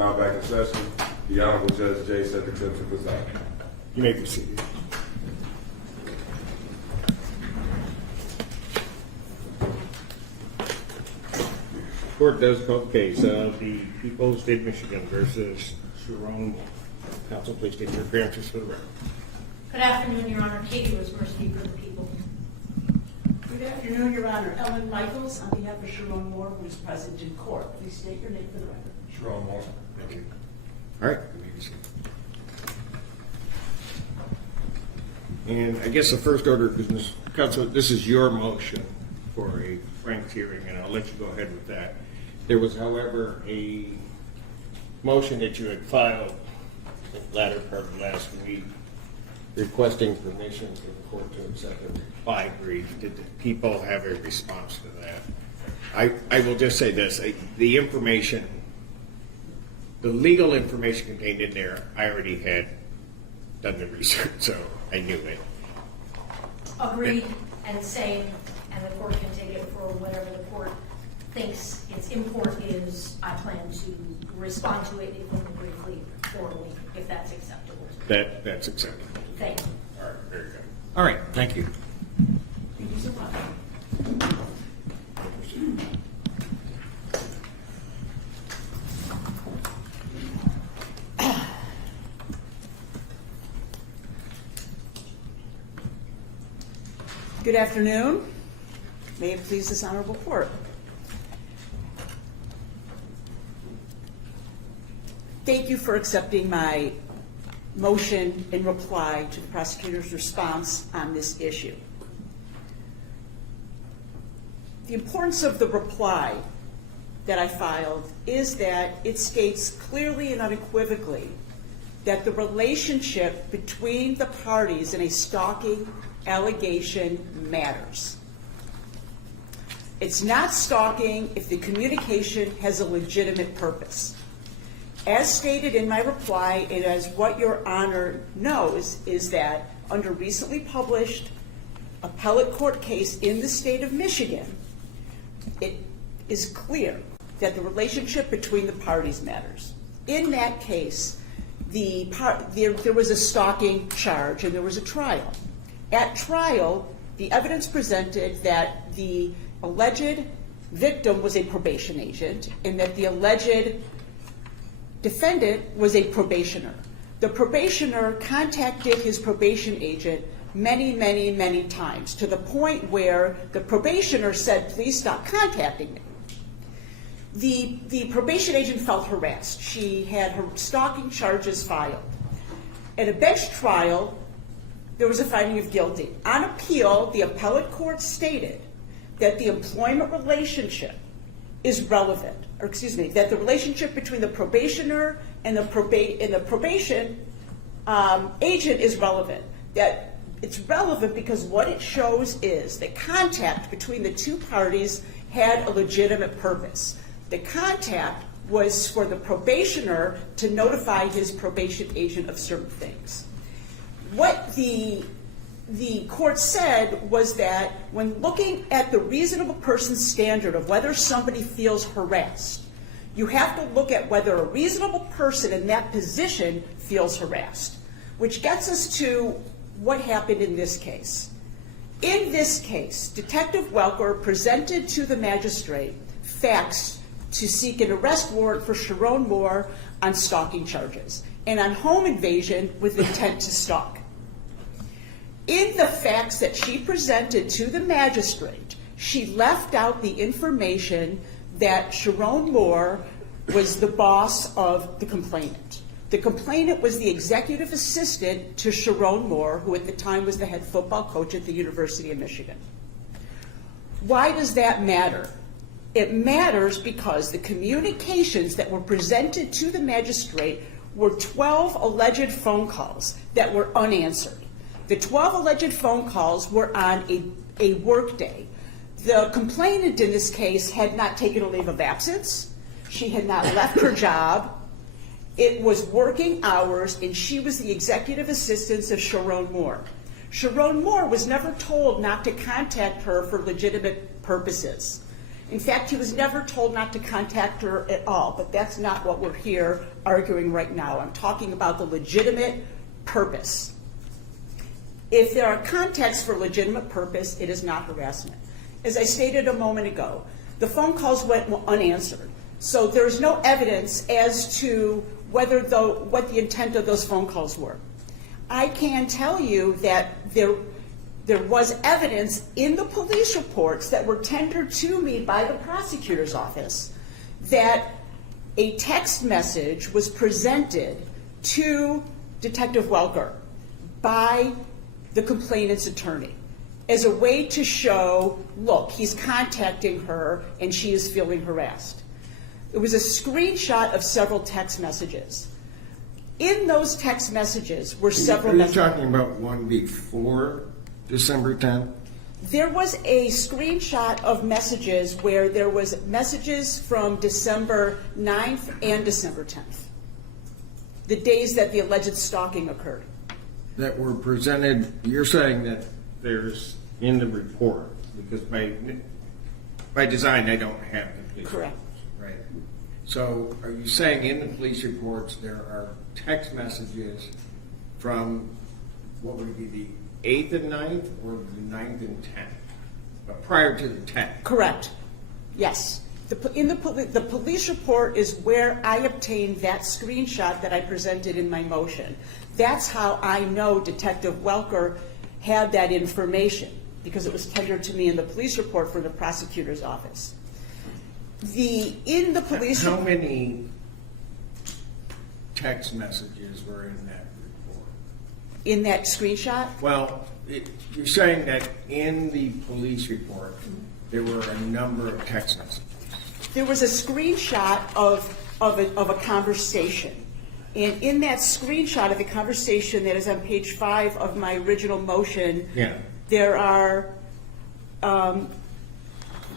Now back in session. The Honorable Judge J. Cedric Simpson presiding. You may proceed. Court does call the case of the people of the state of Michigan versus Sherrone Moore. Counsel, please state your appearances for the record. Good afternoon, Your Honor. Katie Wismer, speaker of the people. Good afternoon, Your Honor. Ellen Michaels, on behalf of Sherrone Moore, who is present in court. Please state your name for the record. Sherrone Moore. Thank you. All right. You may proceed. And I guess the first order of business, Counsel, this is your motion for a Frank's hearing, and I'll let you go ahead with that. There was, however, a motion that you had filed in the latter part of last week requesting permission for the court to accept a reply brief. Did the people have a response to that? I will just say this. The information, the legal information contained in there, I already had done the research, so I knew it. Agreed and same, and the court can take it for whatever the court thinks its import is. I plan to respond to it briefly, formally, if that's acceptable. That's acceptable. Thank you. All right, very good. All right, thank you. Thank you so much. Good afternoon. May it please this honorable court. Thank you for accepting my motion in reply to the prosecutor's response on this issue. The importance of the reply that I filed is that it states clearly and unequivocally that the relationship between the parties in a stalking allegation matters. It's not stalking if the communication has a legitimate purpose. As stated in my reply, and as what Your Honor knows, is that under recently published appellate court case in the state of Michigan, it is clear that the relationship between the parties matters. In that case, there was a stalking charge and there was a trial. At trial, the evidence presented that the alleged victim was a probation agent and that the alleged defendant was a probationer. The probationer contacted his probation agent many, many, many times, to the point where the probationer said, "Please stop contacting me." The probation agent felt harassed. She had her stalking charges filed. At a bench trial, there was a finding of guilty. On appeal, the appellate court stated that the employment relationship is relevant, that the relationship between the probationer and the probation agent is relevant. That it's relevant because what it shows is that contact between the two parties had a legitimate purpose. The contact was for the probationer to notify his probation agent of certain things. What the court said was that when looking at the reasonable person standard of whether somebody feels harassed, you have to look at whether a reasonable person in that position feels harassed, which gets us to what happened in this case. In this case, Detective Welker presented to the magistrate facts to seek an arrest warrant for Sherrone Moore on stalking charges and on home invasion with intent to stalk. In the facts that she presented to the magistrate, she left out the information that Sherrone Moore was the boss of the complainant. The complainant was the executive assistant to Sherrone Moore, who at the time was the head football coach at the University of Michigan. Why does that matter? It matters because the communications that were presented to the magistrate were 12 alleged phone calls that were unanswered. The 12 alleged phone calls were on a work day. The complainant in this case had not taken a leave of absence. She had not left her job. It was working hours, and she was the executive assistant of Sherrone Moore. Sherrone Moore was never told not to contact her for legitimate purposes. In fact, he was never told not to contact her at all, but that's not what we're here arguing right now. I'm talking about the legitimate purpose. If there are contexts for legitimate purpose, it is not harassment. As I stated a moment ago, the phone calls went unanswered. So there's no evidence as to what the intent of those phone calls were. I can tell you that there was evidence in the police reports that were tendered to me by the prosecutor's office that a text message was presented to Detective Welker by the complainant's attorney as a way to show, look, he's contacting her and she is feeling harassed. It was a screenshot of several text messages. In those text messages were several messages. Are you talking about one before December 10th? There was a screenshot of messages where there was messages from December 9th and December 10th, the days that the alleged stalking occurred. That were presented, you're saying that there's in the report, because by design I don't have the police Correct. reports, right? So are you saying in the police reports there are text messages from what would be the 8th and 9th or the 9th and 10th, but prior to the 10th? Correct. Yes. The police report is where I obtained that screenshot that I presented in my motion. That's how I know Detective Welker had that information, because it was tendered to me in the police report from the prosecutor's office. How many text messages were in that report? In that screenshot? Well, you're saying that in the police report there were a number of text messages. There was a screenshot of a conversation. And in that screenshot of the conversation that is on page 5 of my original motion, there are,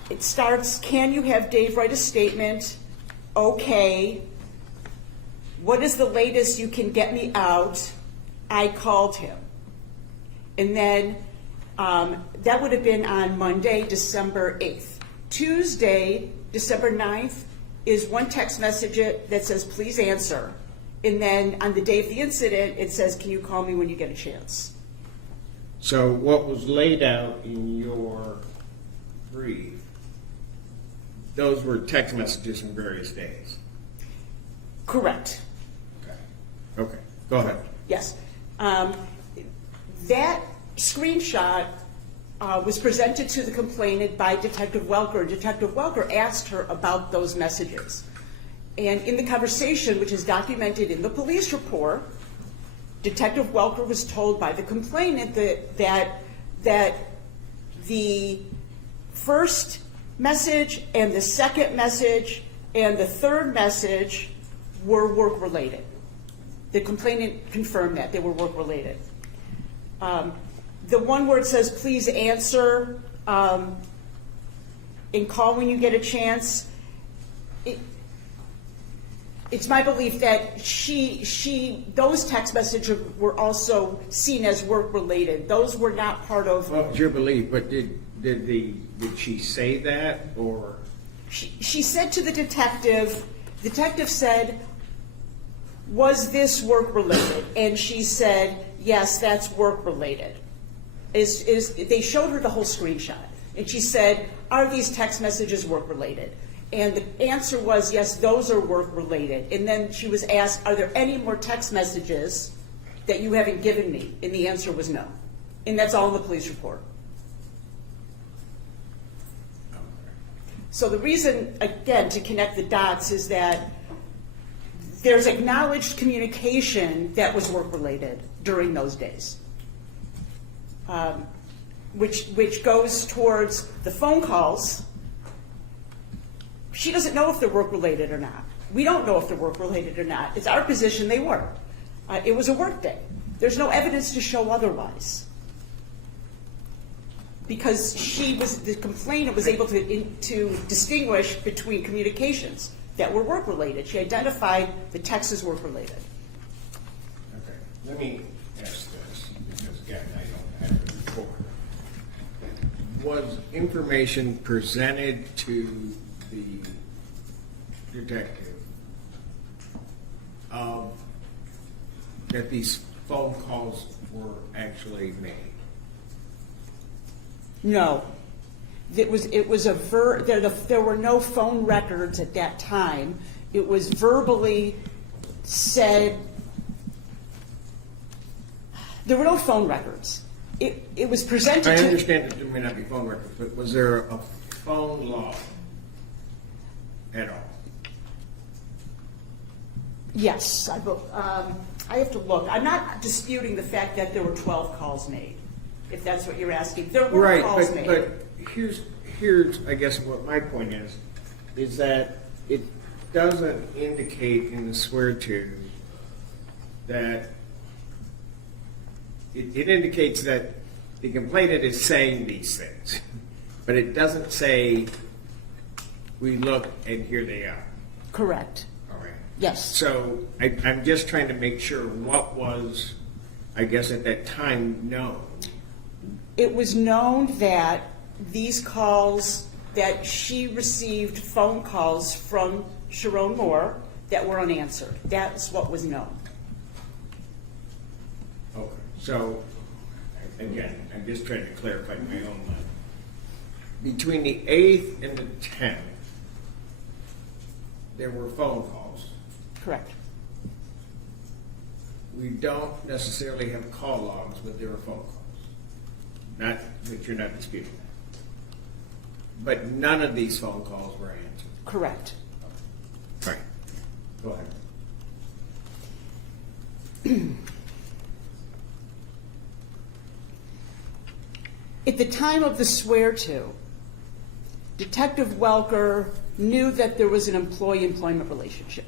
it starts, can you have Dave write a statement? Okay. What is the latest you can get me out? I called him. And then that would have been on Monday, December 8th. Tuesday, December 9th, is one text message that says, please answer. And then on the day of the incident, it says, can you call me when you get a chance? So what was laid out in your brief, those were text messages from various days? Correct. Okay. Go ahead. Yes. That screenshot was presented to the complainant by Detective Welker. Detective Welker asked her about those messages. And in the conversation, which is documented in the police report, Detective Welker was told by the complainant that the first message and the second message and the third message were work-related. The complainant confirmed that they were work-related. The one where it says, please answer and call when you get a chance, it's my belief that those text messages were also seen as work-related. Those were not part of... Well, it's your belief, but did she say that, or... She said to the detective said, was this work-related? And she said, yes, that's work-related. They showed her the whole screenshot. And she said, are these text messages work-related? And the answer was, yes, those are work-related. And then she was asked, are there any more text messages that you haven't given me? And the answer was no. And that's all in the police report. So the reason, again, to connect the dots is that there's acknowledged communication that was work-related during those days, which goes towards the phone calls. She doesn't know if they're work-related or not. We don't know if they're work-related or not. It's our position they were. It was a work day. There's no evidence to show otherwise. Because the complainant was able to distinguish between communications that were work-related. She identified the text as work-related. Okay. Let me ask this, because again, I don't have it before. Was information presented to the detective that these phone calls were actually made? No. There were no phone records at that time. It was verbally said. There were no phone records. It was presented I to. understand that there may not be phone records, but was there a phone log at all? Yes, I have to look. I'm not disputing the fact that there were 12 calls made, if that's what you're asking. There were calls made. But here's I guess what my point is that it doesn't indicate in the swear to that it indicates that the complainant is saying these things, but it doesn't say we look and here they are. Correct. All right. Yes. So I'm just trying to make sure what was, I guess at that time, known. It was known that these calls, that she received phone calls from Sherrone Moore that were unanswered. That's what was known. Okay. So, again, I'm just trying to clarify my own mind. Between the 8th and the 10th, there were phone calls. Correct. We don't necessarily have call logs, but there were phone calls. Not that you're not disputing that. But none of these phone calls were answered. Correct. Right. Go ahead. At the time of the swear-to, Detective Welker knew that there was an employee-employment relationship,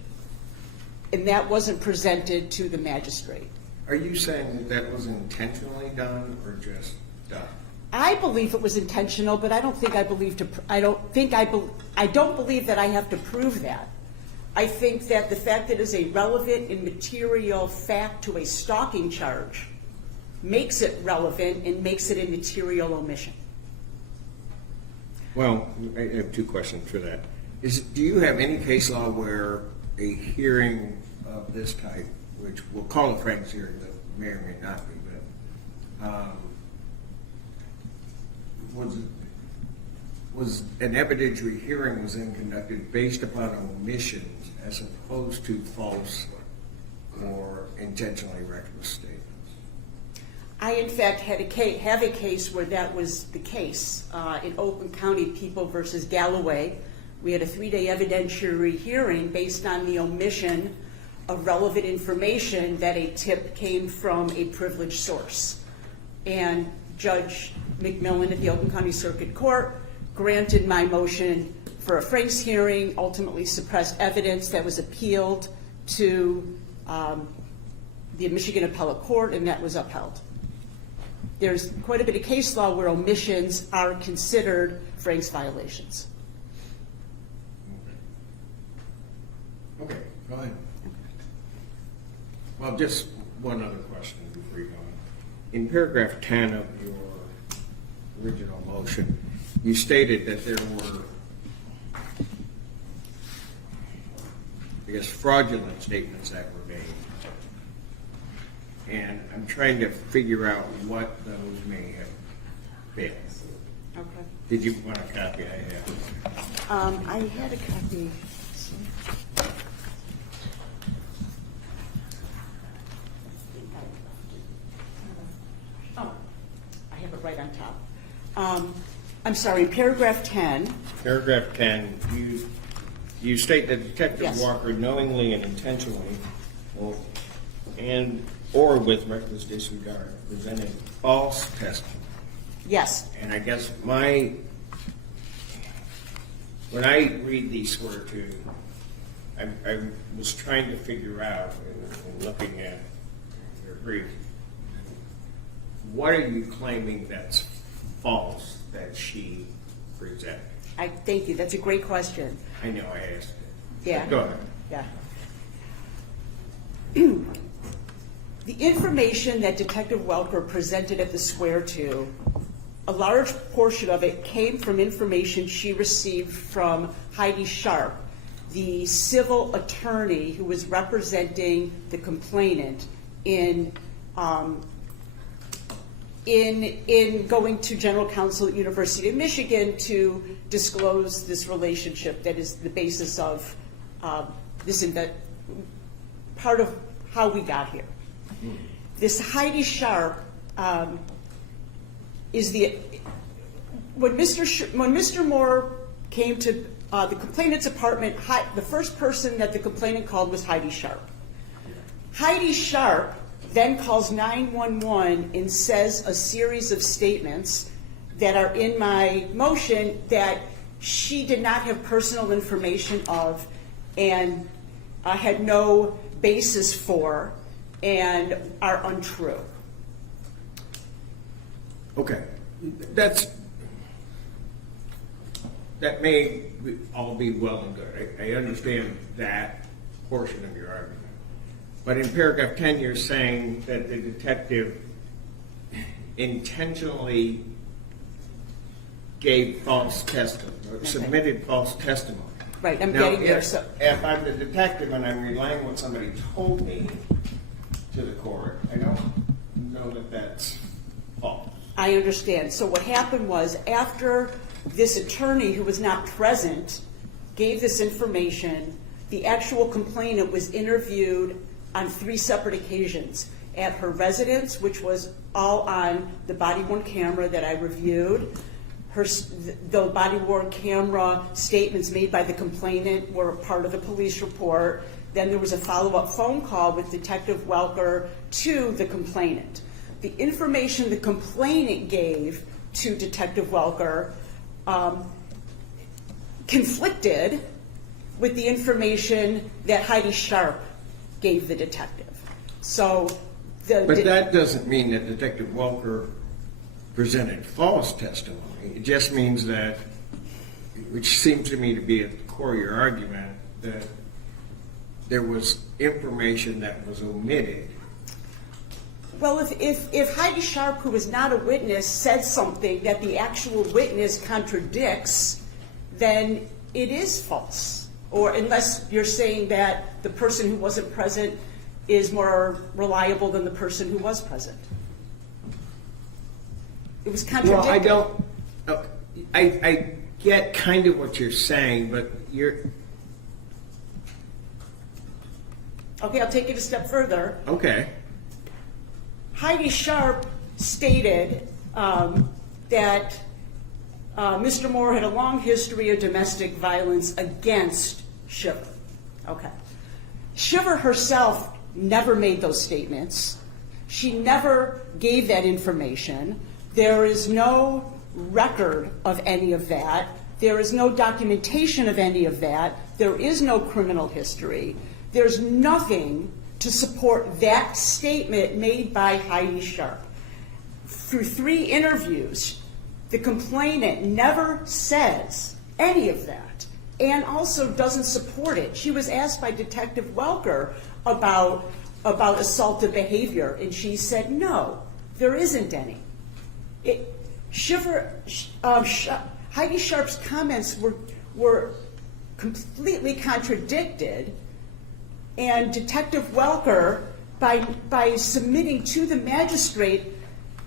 and that wasn't presented to the magistrate. Are you saying that was intentionally done or just done? I believe it was intentional, but I don't believe that I have to prove that. I think that the fact that it is a relevant and material fact to a stalking charge makes it relevant and makes it a material omission. Well, I have two questions for that. Do you have any case law where a hearing of this type, which we'll call a Frank's hearing, but may or may not be, but was an evidentiary hearing was then conducted based upon omissions as opposed to false or intentionally reckless statements? I, in fact, have a case where that was the case. In Oakland County, People versus Galloway, we had a 3-day evidentiary hearing based on the omission of relevant information that a tip came from a privileged source. And Judge McMillan at the Oakland County Circuit Court granted my motion for a Frank's hearing, ultimately suppressed evidence that was appealed to the Michigan Appellate Court, and that was upheld. There's quite a bit of case law where omissions are considered Frank's violations. Okay, go ahead. Well, just one other question before you go on. In paragraph 10 of your original motion, you stated that there were, I guess, fraudulent statements that were made. And I'm trying to figure out what those may have been. Okay. Did you want a copy? I have. I had a copy. Oh, I have it right on top. I'm sorry, in paragraph 10. Paragraph 10, you state that Detective Yes. Walker knowingly and intentionally or with reckless disregard presented false testimony. Yes. And I guess when I read these swear to, I was trying to figure out, and looking at your brief, what are you claiming that's false that she presented? Thank you. That's a great question. I know I asked it. Yeah. Go ahead. Yeah. The information that Detective Welker presented at the swear to a large portion of it came from information she received from Heidi Sharp, the civil attorney who was representing the complainant in going to General Counsel at University of Michigan to disclose this relationship that is the basis of part of how we got here. This Heidi Sharp is when Mr. Moore came to the complainant's apartment, the first person that the complainant called was Heidi Sharp. Heidi Sharp then calls 911 and says a series of statements that are in my motion that she did not have personal information of and had no basis for and are untrue. Okay, that may all be well and good. I understand that portion of your argument. But in paragraph 10, you're saying that the detective intentionally gave false testimony, or submitted false testimony. Right, I'm Now, getting there. So if I'm the detective and I'm relying on what somebody told me to the court, I don't know that that's false. I understand. So what happened was, after this attorney who was not present gave this information, the actual complainant was interviewed on 3 separate occasions at her residence, which was all on the body-worn camera that I reviewed. The body-worn camera statements made by the complainant were part of the police report. Then there was a follow-up phone call with Detective Welker to the complainant. The information the complainant gave to Detective Welker conflicted with the information that Heidi Sharp gave the detective. So But that doesn't mean that Detective Welker presented false testimony. It just means that, which seems to me to be at the core of your argument, that there was information that was omitted. Well, if Heidi Sharp, who was not a witness, said something that the actual witness contradicts, then it is false. Or unless you're saying that the person who wasn't present is more reliable than the person who was present. It was contradicted. Well, I get kind of what you're saying, but you're... Okay, I'll take it a step further. Okay. Heidi Sharp stated that Mr. Moore had a long history of domestic violence against Shiver. Okay. Shiver herself never made those statements. She never gave that information. There is no record of any of that. There is no documentation of any of that. There is no criminal history. There's nothing to support that statement made by Heidi Sharp. Through 3 interviews, the complainant never says any of that and also doesn't support it. She was asked by Detective Welker about assaultive behavior, and she said, no, there isn't any. Heidi Sharp's comments were completely contradicted, and Detective Welker, by submitting to the magistrate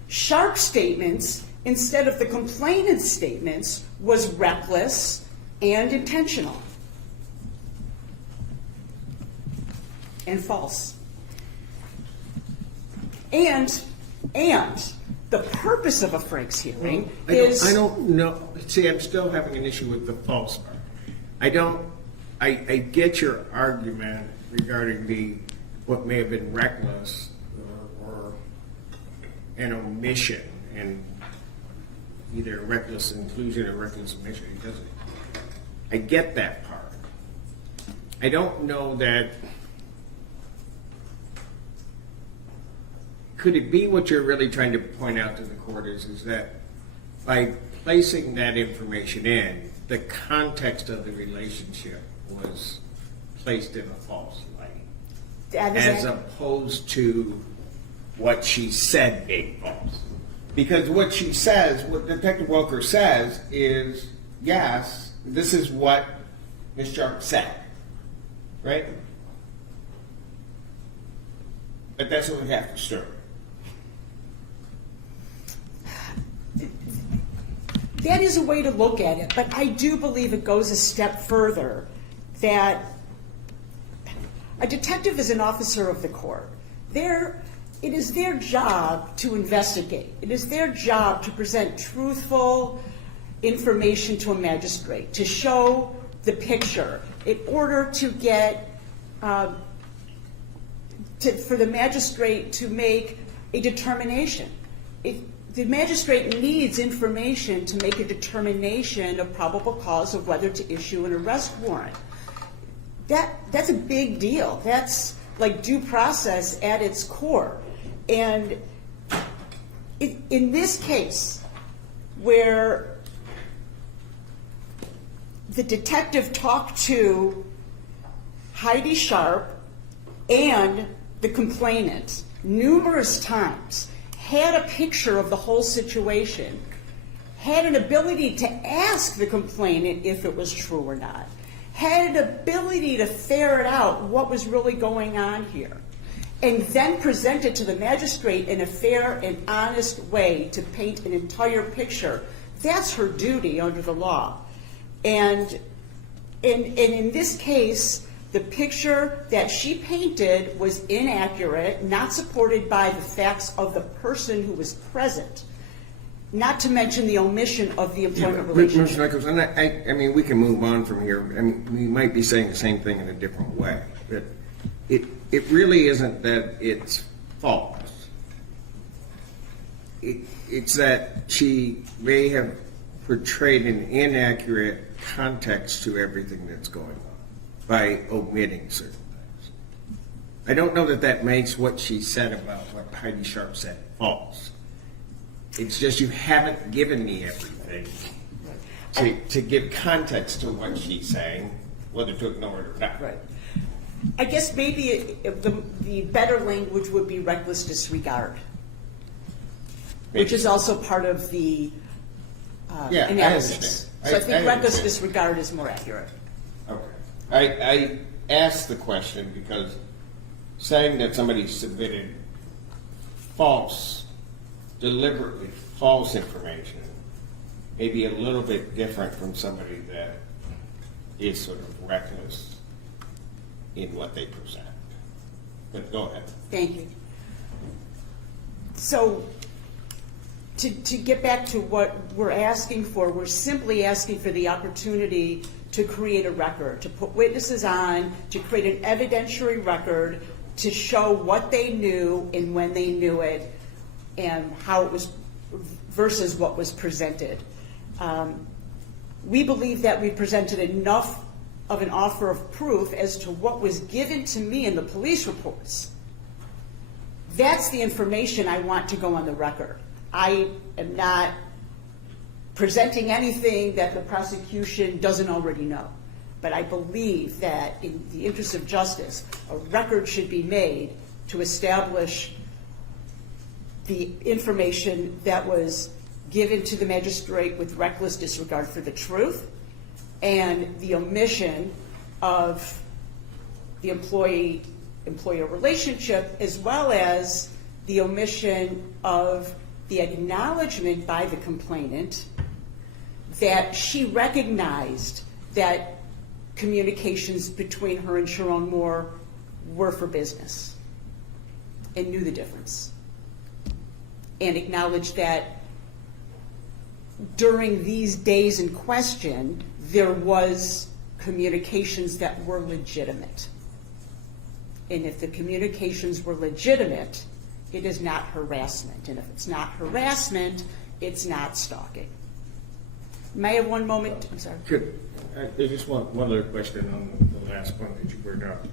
Sharp statements instead of the complainant's statements, was reckless and intentional and false. And the purpose of a Franks hearing is... I don't know. See, I'm still having an issue with the false part. I get your argument regarding what may have been reckless or an omission, and either reckless inclusion or reckless omission. It doesn't. I get that part. I don't know that. Could it be what you're really trying to point out to the court is that by placing that information in, the context of the relationship was placed in a false light, as opposed to what she said being false? Because what she says, what Detective Welker says is, yes, this is what Ms. Sharp said, right? But that's what we have to stir. That is a way to look at it, but I do believe it goes a step further, that a detective is an officer of the court. It is their job to investigate. It is their job to present truthful information to a magistrate, to show the picture in order to get, for the magistrate to make a determination. The magistrate needs information to make a determination of probable cause of whether to issue an arrest warrant. That's a big deal. That's like due process at its core. And in this case, where the detective talked to Heidi Sharp and the complainant numerous times, had a picture of the whole situation, had an ability to ask the complainant if it was true or not, had an ability to ferret out what was really going on here, and then present it to the magistrate in a fair and honest way to paint an entire picture. That's her duty under the law. And in this case, the picture that she painted was inaccurate, not supported by the facts of the person who was present, not to mention the omission of the employment relationship. Mr. Nichols, and I mean, we can move on from here. I mean, we might be saying the same thing in a different way. But it really isn't that it's false. It's that she may have portrayed an inaccurate context to everything that's going on by omitting certain things. I don't know that that makes what she said about what Heidi Sharp said false. It's just you haven't given me everything to give context to what she's saying, whether to ignore it or not. Right. I guess maybe the better language would be reckless disregard, which is also part of the analysis. I So I think reckless understand. disregard is more accurate. Okay. I asked the question because saying that somebody submitted false, deliberately false information may be a little bit different from somebody that is sort of reckless in what they present. But go ahead. Thank you. So to get back to what we're asking for, we're simply asking for the opportunity to create a record, to put witnesses on, to create an evidentiary record, to show what they knew and when they knew it, and how it was versus what was presented. We believe that we presented enough of an offer of proof as to what was given to me in the police reports. That's the information I want to go on the record. I am not presenting anything that the prosecution doesn't already know. But I believe that in the interest of justice, a record should be made to establish the information that was given to the magistrate with reckless disregard for the truth and the omission of the employee-employer relationship, as well as the omission of the acknowledgement by the complainant that she recognized that communications between her and Sherrone Moore were for business and knew the difference, and acknowledged that during these days in question, there was communications that were legitimate. And if the communications were legitimate, it is not harassment. And if it's not harassment, it's not stalking. May I have one moment? I'm sorry. Good. There's just one other question on the last one that you brought up.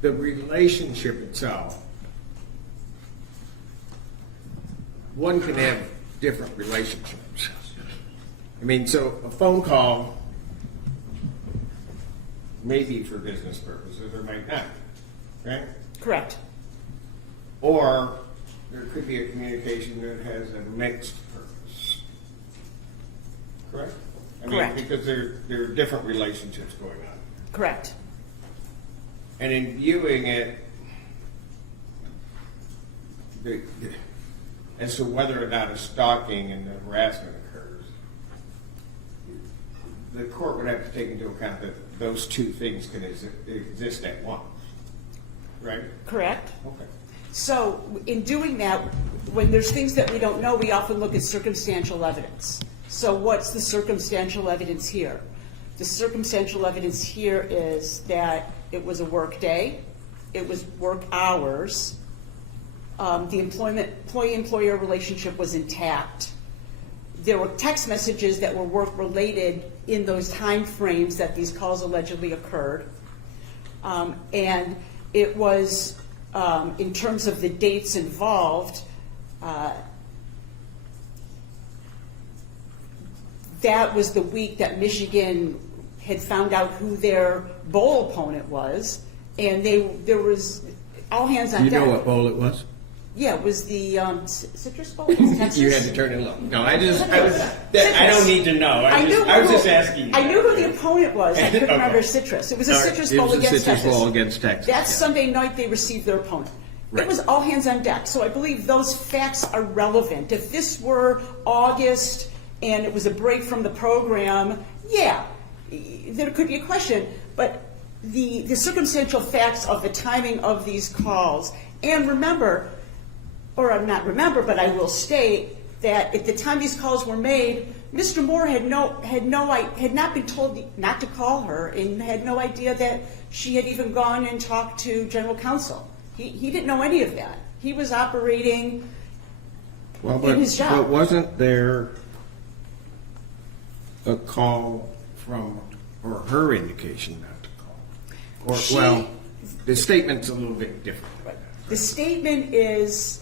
The relationship itself, one can have different relationships. I mean, so a phone call may be for business purposes or might not, right? Correct. Or there could be a communication that has a mixed purpose. Correct? I mean, Correct. because there are different relationships going on. Correct. And in viewing it, as to whether or not a stalking and the harassment occurs, the court would have to take into account that those two things can exist at once, right? Correct. Okay. So in doing that, when there's things that we don't know, we often look at circumstantial evidence. So what's the circumstantial evidence here? The circumstantial evidence here is that it was a work day, it was work hours, the employee-employer relationship was intact. There were text messages that were work-related in those time frames that these calls allegedly occurred. And it was, in terms of the dates involved, that was the week that Michigan had found out who their bowl opponent was, and there was all hands on You deck. know what bowl it was? Yeah, it was the Citrus Bowl in Texas. You had to turn it low. No, I don't Citrus. need to know. I was just asking you. I knew who the opponent was. I couldn't Okay. remember Citrus. It was a All right. Citrus It Bowl was a against Citrus Texas. Bowl against Texas. That yeah. Sunday night they received their opponent. Right. It was all hands on deck. So I believe those facts are relevant. If this were August and it was a break from the program, yeah, there could be a question. But the circumstantial facts of the timing of these calls, and remember, or not remember, but I will state that at the time these calls were made, Mr. Moore had not been told not to call her, and had no idea that she had even gone and talked to General Counsel. He didn't know any of that. He was operating in his job. But wasn't there a call from, or her indication not to call? Or, She- well, the statement's a little bit different. The statement is,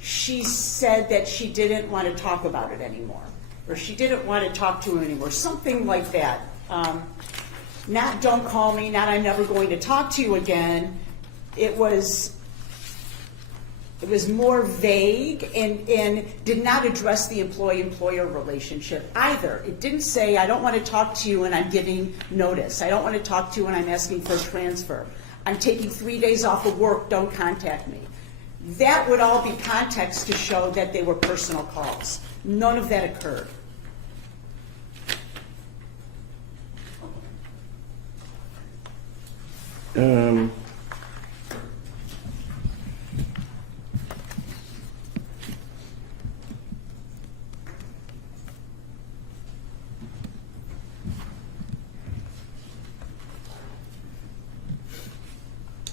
she said that she didn't want to talk about it anymore, or she didn't want to talk to him anymore, something like that. Not don't call me, not I'm never going to talk to you again. It was more vague and did not address the employee-employer relationship either. It didn't say, I don't want to talk to you and I'm giving notice. I don't want to talk to you and I'm asking for a transfer. I'm taking 3 days off of work, don't contact me. That would all be context to show that they were personal calls. None of that occurred.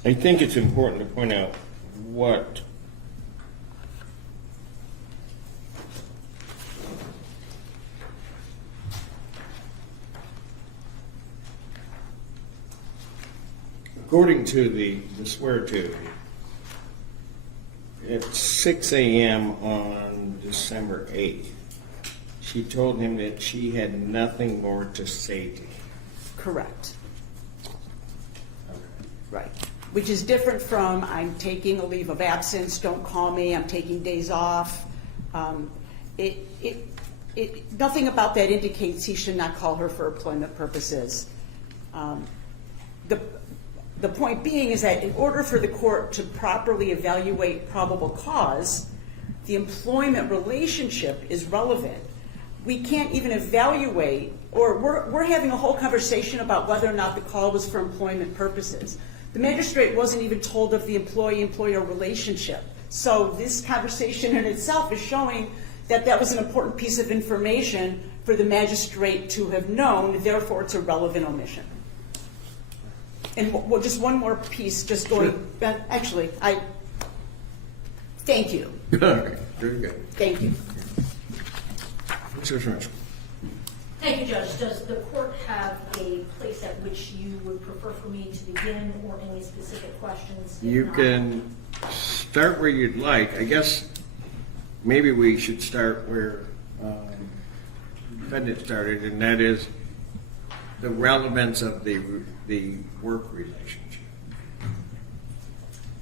I think it's important to point out what according to the swear-to, at 6 a.m. on December 8th, she told him that she had nothing more to say to him. Correct. Right. Which is different from, I'm taking a leave of absence, don't call me, I'm taking days off. Nothing about that indicates he should not call her for employment purposes. The point being is that in order for the court to properly evaluate probable cause, the employment relationship is relevant. We can't even evaluate, or we're having a whole conversation about whether or not the call was for employment purposes. The magistrate wasn't even told of the employee-employer relationship. So this conversation in itself is showing that that was an important piece of information for the magistrate to have known, therefore it's a relevant omission. And just one more piece, just going, actually, thank you. All right, very good. Thank you. Mr. Schmidt. Thank you, Judge. Does the court have a place at which you would prefer for me to begin, or any specific questions? If You not- can start where you'd like. I guess maybe we should start where the defendant started, and that is the relevance of the work relationship.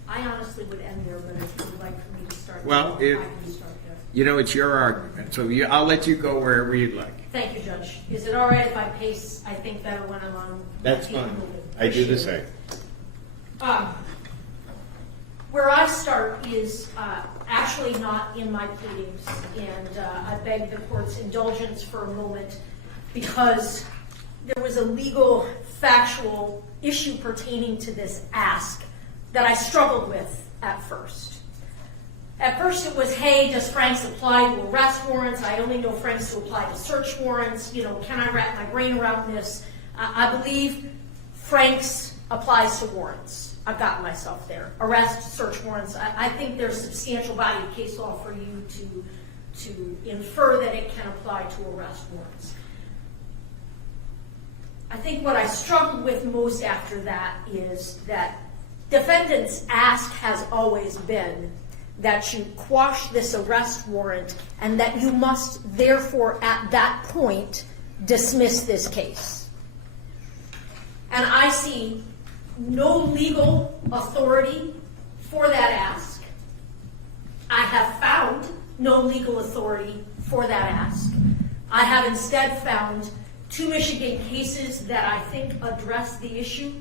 I honestly would end there, but if you would like for me to start. Well, I can start there. You know, it's your argument, so I'll let you go wherever you'd like. Thank you, Judge. Is it all right if I pace, I think, better when I'm on? That's feet fine. moving? I do the Appreciate same. it. Where I start is actually not in my pleadings, and I beg the court's indulgence for a moment because there was a legal, factual issue pertaining to this ask that I struggled with at first. At first it was, hey, does Frank's apply to arrest warrants? I only know Frank's to apply to search warrants. You know, can I wrap my brain around this? I believe Frank's applies to warrants. I've gotten myself there. Arrest, search warrants. I think there's substantial body of case law for you to infer that it can apply to arrest warrants. I think what I struggled with most after that is that defendant's ask has always been that you quash this arrest warrant and that you must therefore at that point dismiss this case. And I see no legal authority for that ask. I have found no legal authority for that ask. I have instead found 2 Michigan cases that I think address the issue.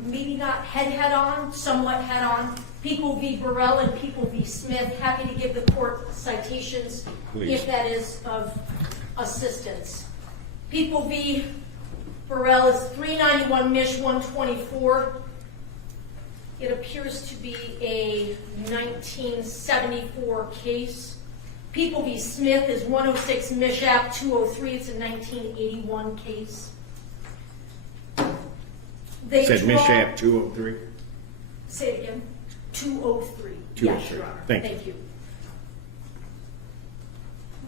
Maybe not head on, somewhat head on. People v. Burrell and People v. Smith. Happy to give the court citations Please. if that is of assistance. People v. Burrell is 391 Mich 124. It appears to be a 1974 case. People v. Smith is 106 Mich App 203. It's a 1981 case. They Said draw- Mich App 203. Say it again. 203. 203. Yes, Your Honor. Thank you.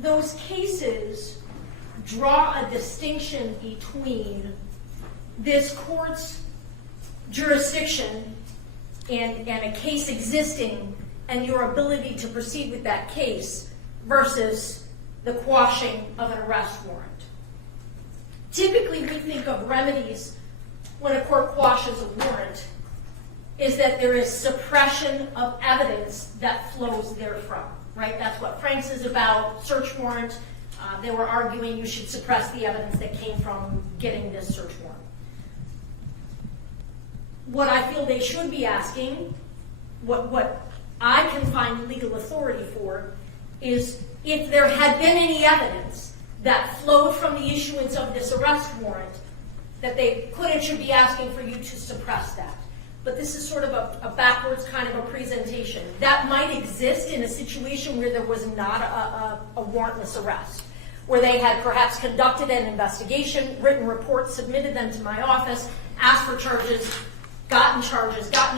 Those cases draw a distinction between this court's jurisdiction and a case existing and your ability to proceed with that case versus the quashing of an arrest warrant. Typically, we think of remedies when a court quashes a warrant is that there is suppression of evidence that flows therefrom, right? That's what Frank's is about, search warrant. They were arguing you should suppress the evidence that came from getting this search warrant. What I feel they should be asking, what I can find legal authority for, is if there had been any evidence that flowed from the issuance of this arrest warrant, that they could and should be asking for you to suppress that. But this is sort of a backwards kind of a presentation. That might exist in a situation where there was not a warrantless arrest, where they had perhaps conducted an investigation, written reports, submitted them to my office, asked for charges, gotten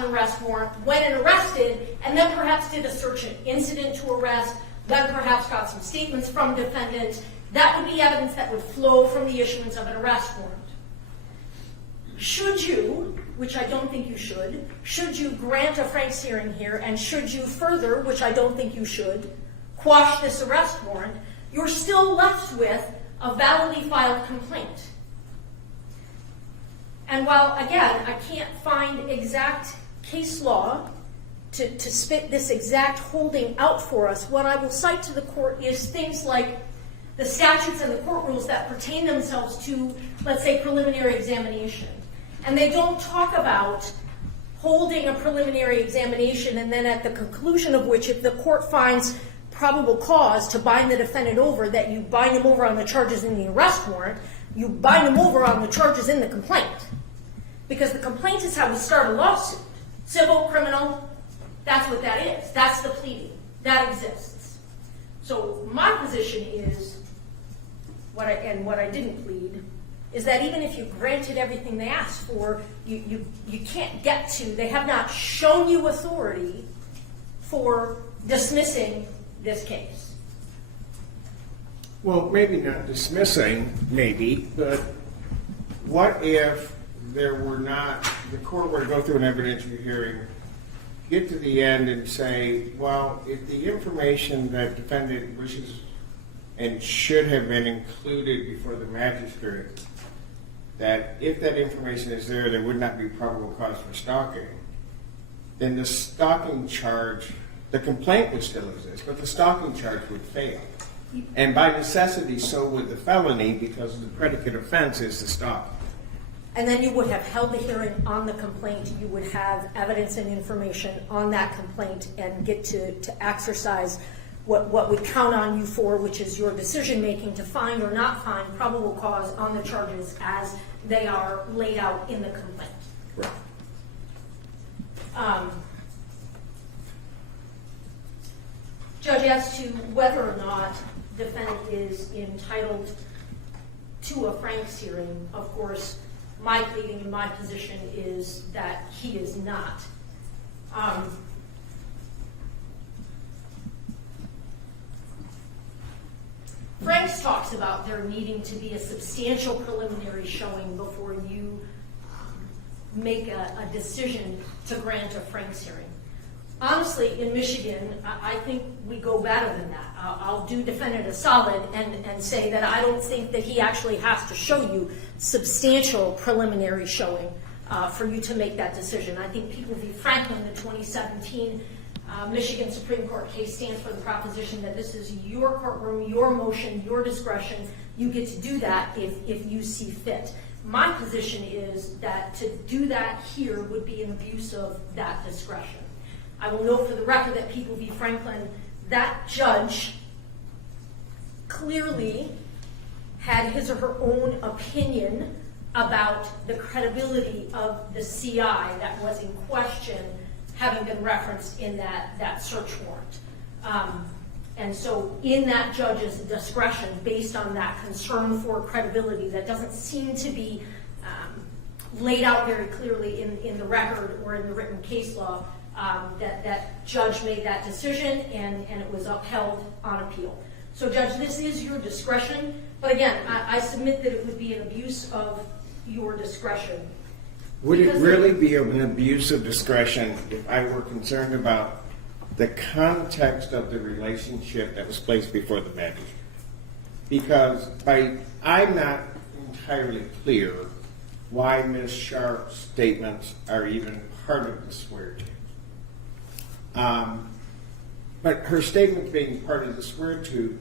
an arrest warrant, went and arrested, and then perhaps did a search and incident to arrest, then perhaps got some statements from defendant. That would be evidence that would flow from the issuance of an arrest warrant. Should you, which I don't think you should you grant a Frank's hearing here, and should you further, which I don't think you should, quash this arrest warrant, you're still left with a validly filed complaint. And while, again, I can't find exact case law to spit this exact holding out for us, what I will cite to the court is things like the statutes and the court rules that pertain themselves to, let's say, preliminary examination. And they don't talk about holding a preliminary examination and then at the conclusion of which, if the court finds probable cause to bind the defendant over, that you bind him over on the charges in the arrest warrant, you bind him over on the charges in the complaint. Because the complaint is how we start a lawsuit. Civil, criminal, that's what that is. That's the pleading. That exists. So my position is, what I didn't plead, is that even if you granted everything they asked for, you can't get to, they have not shown you authority for dismissing this case. Well, maybe not dismissing, maybe, but what if there were not, the court were to go through an evidentiary hearing, get to the end and say, well, if the information that defendant wishes and should have been included before the magistrate, that if that information is there, there would not be probable cause for stalking. then the stalking charge, the complaint would still exist, but the stalking charge would fail. And by necessity, so would the felony, because the predicate offense is the stalking. And then you would have held the hearing on the complaint, you would have evidence and information on that complaint and get to exercise what we count on you for, which is your decision-making to find or not find probable cause on the charges as they are laid out in the complaint. Right. Judge, as to whether or not defendant is entitled to a Franks hearing, of course, my pleading and my position is that he is not. Franks talks about there needing to be a substantial preliminary showing before you make a decision to grant a Franks hearing. Honestly, in Michigan, I think we go better than that. I'll do defendant a solid and say that I don't think that he actually has to show you substantial preliminary showing for you to make that decision. I think People v. Franklin, the 2017 Michigan Supreme Court case, stands for the proposition that this is your courtroom, your motion, your discretion. You get to do that if you see fit. My position is that to do that here would be an abuse of that discretion. I will note for the record that People v. Franklin, that judge clearly had his or her own opinion about the credibility of the CI that was in question, having been referenced in that search warrant. And so in that judge's discretion, based on that concern for credibility that doesn't seem to be laid out very clearly in the record or in the written case law, that judge made that decision and it was upheld on appeal. So Judge, this is your discretion, but again, I submit that it would be an abuse of your discretion. Would it really be an abuse of discretion if I were concerned about the context of the relationship that was placed before the magistrate? Because I'm not entirely clear why Ms. Sharp's statements are even part of the swear to. But her statement being part of the swear to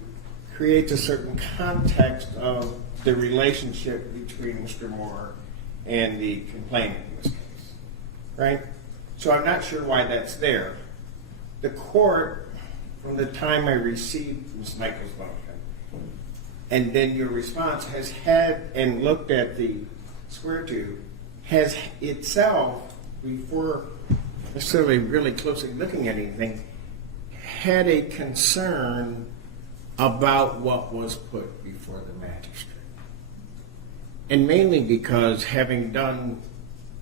creates a certain context of the relationship between Mr. Moore and the complainant in this case, right? So I'm not sure why that's there. The court, from the time I received Ms. Michael's motion, and then your response, has had and looked at the swear to, has itself, before necessarily really closely looking at anything, had a concern about what was put before the magistrate. And mainly because, having done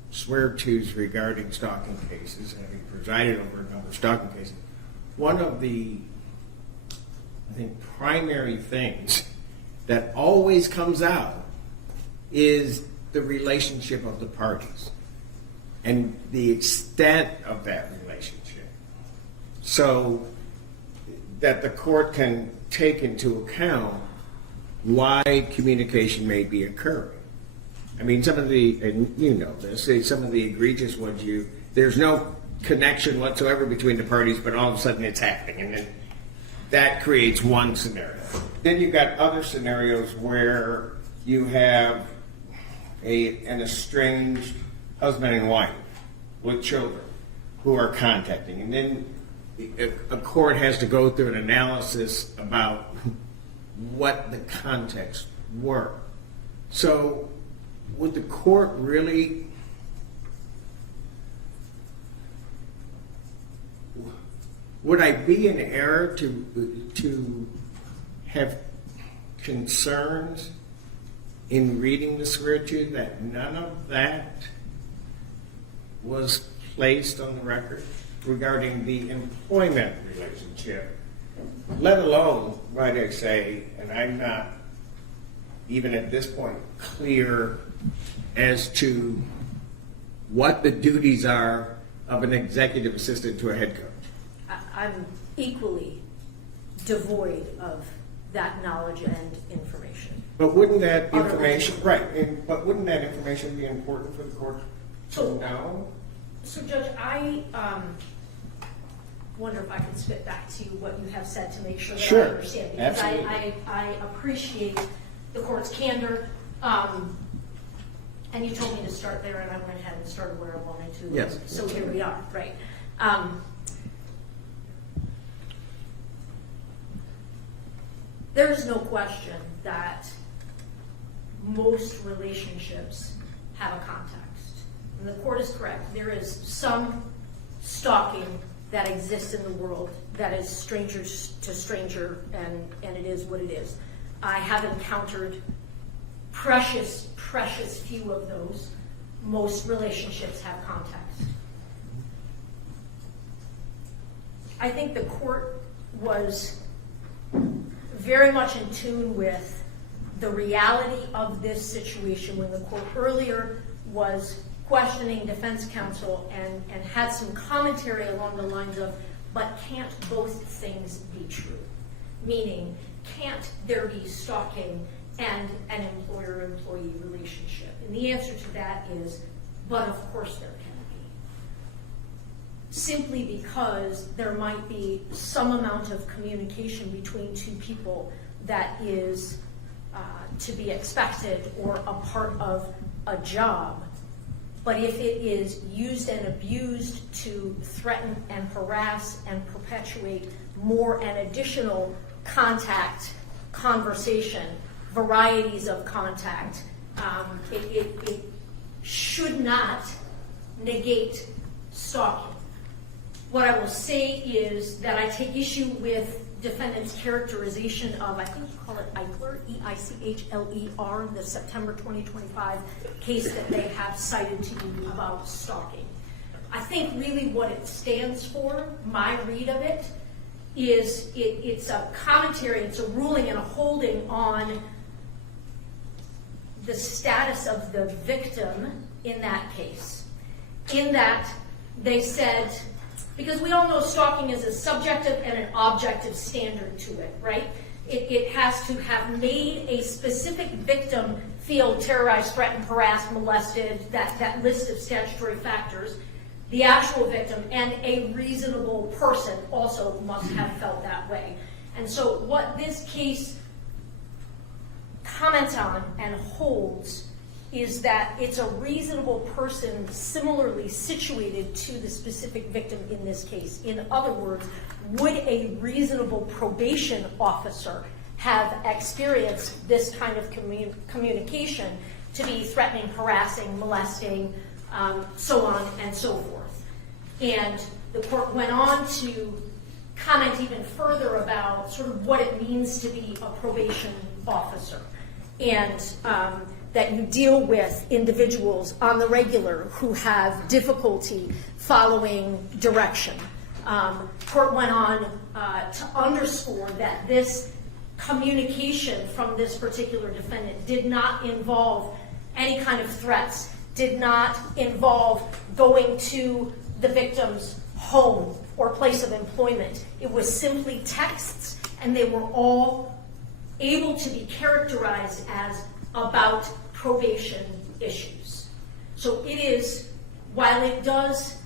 swear-tos regarding stalking cases, having presided over a number of stalking cases, one of the, I think, primary things that always comes out is the relationship of the parties and the extent of that relationship, so that the court can take into account why communication may be occurring. I mean, some of the, and you know this, some of the egregious ones, there's no connection whatsoever between the parties, but all of a sudden it's happening, and then that creates one scenario. Then you've got other scenarios where you have an estranged husband and wife with children who are contacting, and then a court has to go through an analysis about what the context were. So would the court really, would I be in error to have concerns in reading the swear to that none of that was placed on the record regarding the employment relationship, let alone, might I say, and I'm not even at this point clear as to what the duties are of an executive assistant to a head coach? I'm equally devoid of that knowledge and information. But wouldn't that information, right, but wouldn't that information be important for the court to know? So Judge, I wonder if I could spit back to you what you have said to make sure that Sure. I understand. Because Absolutely. I appreciate the court's candor. And you told me to start there, and I went ahead and started where I wanted to. Yes. So here we are, right? There is no question that most relationships have a context. And the court is correct. There is some stalking that exists in the world that is stranger to stranger, and it is what it is. I have encountered precious few of those. Most relationships have context. I think the court was very much in tune with the reality of this situation when the court earlier was questioning defense counsel and had some commentary along the lines of, but can't both things be true? Meaning, can't there be stalking and an employer-employee relationship? And the answer to that is, but of course there can be. Simply because there might be some amount of communication between two people that is to be expected or a part of a job. But if it is used and abused to threaten and harass and perpetuate more and additional contact, conversation, varieties of contact, it should not negate stalking. What I will say is that I take issue with defendant's characterization of, I think you call it Eichler, E-I-C-H-L-E-R, the September 2025 case that they have cited to you about stalking. I think really what it stands for, my read of it, is it's a commentary, it's a ruling and a holding on the status of the victim in that case. In that they said, because we all know stalking is a subjective and an objective standard to it, right? It has to have made a specific victim feel terrorized, threatened, harassed, molested, that list of statutory factors. The actual victim and a reasonable person also must have felt that way. And so what this case comments on and holds is that it's a reasonable person similarly situated to the specific victim in this case. In other words, would a reasonable probation officer have experienced this kind of communication to be threatening, harassing, molesting, so on and so forth? And the court went on to comment even further about sort of what it means to be a probation officer. And that you deal with individuals on the regular who have difficulty following direction. Court went on to underscore that this communication from this particular defendant did not involve any kind of threats, did not involve going to the victim's home or place of employment. It was simply texts, and they were all able to be characterized as about probation issues. So it is, while it does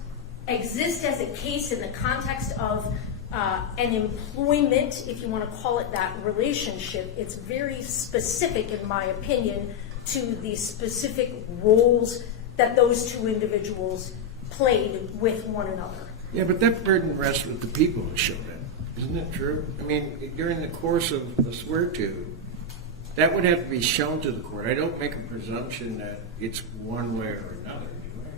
exist as a case in the context of an employment, if you want to call it that, relationship, it's very specific, in my opinion, to the specific roles that those two individuals played with one another. Yeah, but that burden rests with the people who showed it. Isn't it true? I mean, during the course of the swear-to, that would have to be shown to the court. I don't make a presumption that it's one way or another, do I?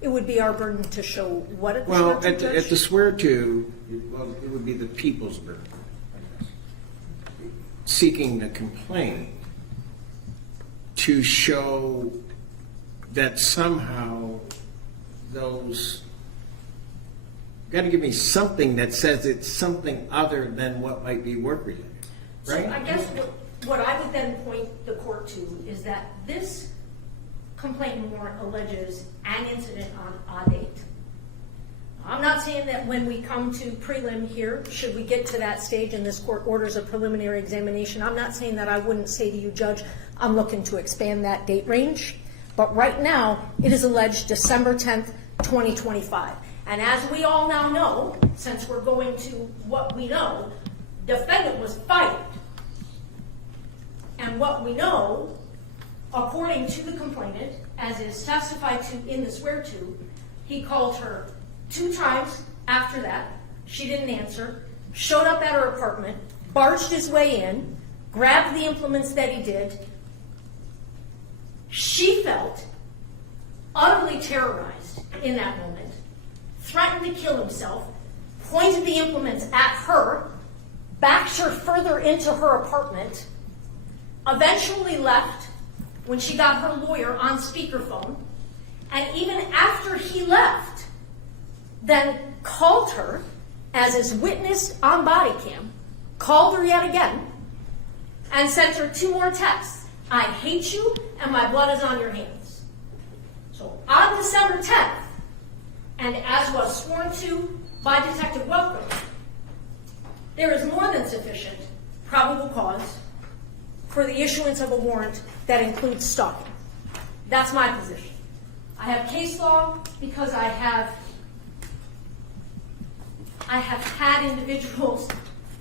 It would be our burden to show what at the Well, swear-to, Judge? at the swear-to, well, it would be the people's burden, I guess. Seeking the complaint to show that somehow those... Got to give me something that says it's something other than what might be work-related, right? So I guess what I would then point the court to is that this complaint and warrant alleges an incident on odd date. I'm not saying that when we come to prelim here, should we get to that stage and this court orders a preliminary examination, I'm not saying that I wouldn't say to you, Judge, I'm looking to expand that date range. But right now, it is alleged December 10th, 2025. And as we all now know, since we're going to what we know, defendant was fired. And what we know, according to the complainant, as is testified to in the swear to, he called her 2 times after that. She didn't answer, showed up at her apartment, barged his way in, grabbed the implements that he did. She felt utterly terrorized in that moment, threatened to kill himself, pointed the implements at her, backed her further into her apartment, eventually left when she got her lawyer on speakerphone, and even after he left, then called her, as is witnessed on body cam, called her yet again, and sent her 2 more texts. I hate you, and my blood is on your hands. So on December 10th, and as was sworn to by Detective Welcome, there is more than sufficient probable cause for the issuance of a warrant that includes stalking. That's my position. I have case law because I have had individuals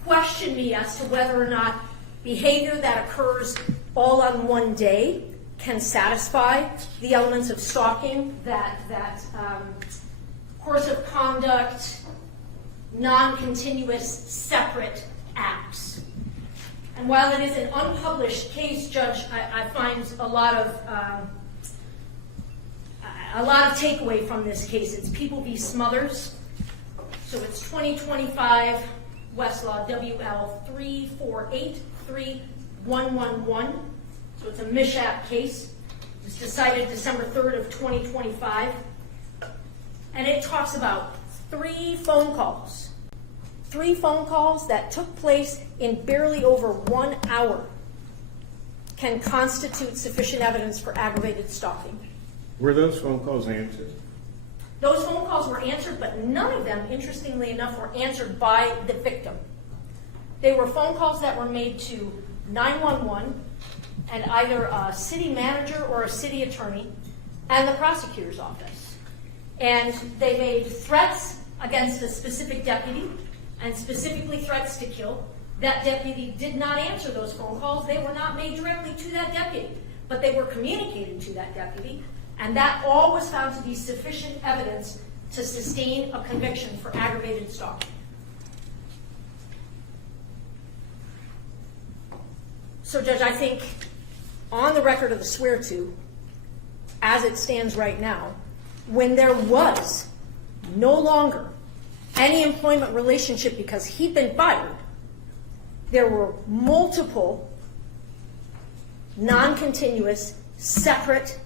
question me as to whether or not behavior that occurs all on one day can satisfy the elements of stalking, that course of conduct, non-continuous, separate acts. And while it is an unpublished case, Judge, I find a lot of takeaway from this case. It's People v. Smothers. So it's 2025 Westlaw WL 3483111. So it's a Mishap case. It was decided December 3rd of 2025. And it talks about 3 phone calls. 3 phone calls that took place in barely over 1 hour can constitute sufficient evidence for aggravated stalking. Were those phone calls answered? Those phone calls were answered, but none of them, interestingly enough, were answered by the victim. They were phone calls that were made to 911 and either a city manager or a city attorney and the prosecutor's office. And they made threats against a specific deputy and specifically threats to kill. That deputy did not answer those phone calls. They were not made directly to that deputy, but they were communicated to that deputy. And that all was found to be sufficient evidence to sustain a conviction for aggravated stalking. So, Judge, I think on the record of the swear to, as it stands right now, when there was no longer any employment relationship because he'd been fired, there were multiple non-continuous, separate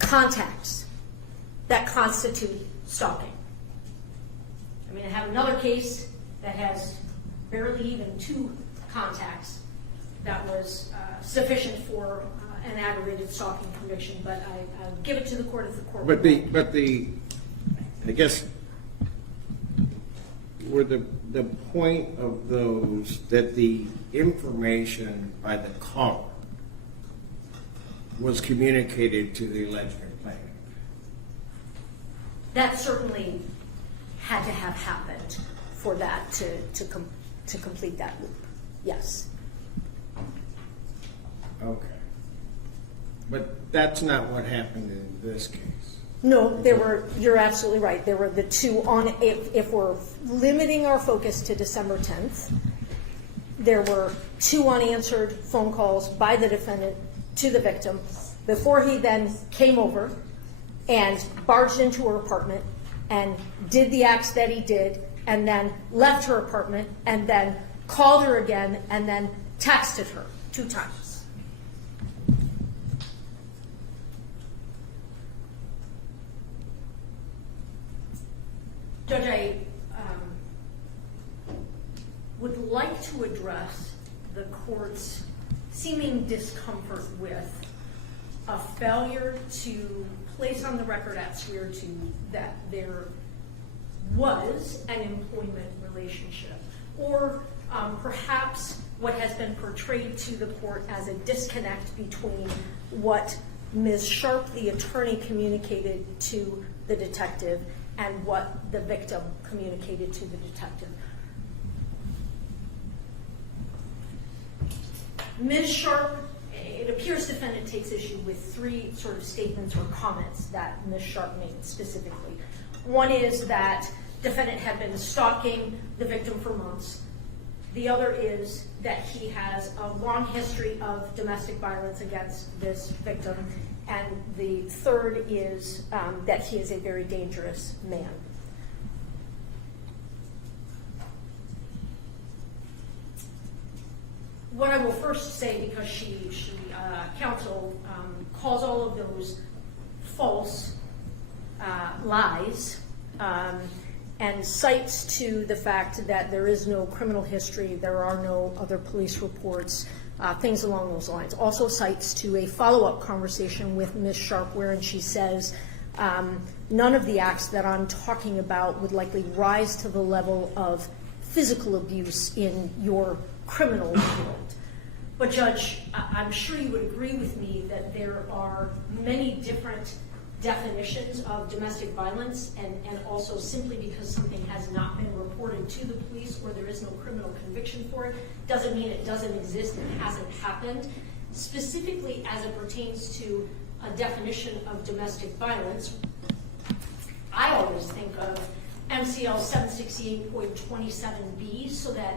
contacts that constitute stalking. I mean, I have another case that has barely even 2 contacts that was sufficient for an aggravated stalking conviction, but I'll give it to the court if the court But I guess, were the point of those that the information by the caller was communicated to the alleged complainant? That certainly had to have happened for that to complete that loop. Yes. Okay. But that's not what happened in this case. No, you're absolutely right. There were the 2 on, if we're limiting our focus to December 10th, there were 2 unanswered phone calls by the defendant to the victim before he then came over and barged into her apartment and did the acts that he did and then left her apartment and then called her again and then texted her 2 times. Judge, I would like to address the court's seeming discomfort with a failure to place on the record at swear to that there was an employment relationship, or perhaps what has been portrayed to the court as a disconnect between what Ms. Sharp, the attorney, communicated to the detective and what the victim communicated to the detective. Ms. Sharp, it appears defendant takes issue with three sort of statements or comments that Ms. Sharp made specifically. One is that defendant had been stalking the victim for months. The other is that he has a long history of domestic violence against this victim. And the third is that he is a very dangerous man. What I will first say, because counsel calls all of those false lies, and cites to the fact that there is no criminal history, there are no other police reports, things along those lines. Also cites to a follow-up conversation with Ms. Sharp wherein she says none of the acts that I'm talking about would likely rise to the level of physical abuse in your criminal world. But Judge, I'm sure you would agree with me that there are many different definitions of domestic violence, and also simply because something has not been reported to the police or there is no criminal conviction for it, doesn't mean it doesn't exist and hasn't happened. Specifically as it pertains to a definition of domestic violence, I always think of MCL 768.27b, so that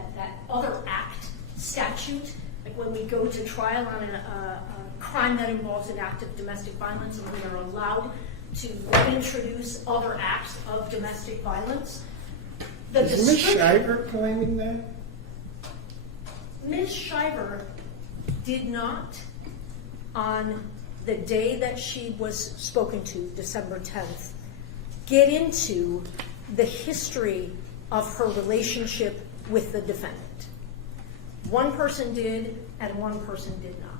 other act statute, like when we go to trial on a crime that involves an act of domestic violence and we are allowed to introduce other acts of domestic violence. Is Ms. Shiver claiming that? Ms. Shiver did not, on the day that she was spoken to, December 10th, get into the history of her relationship with the defendant. One person did, and one person did not.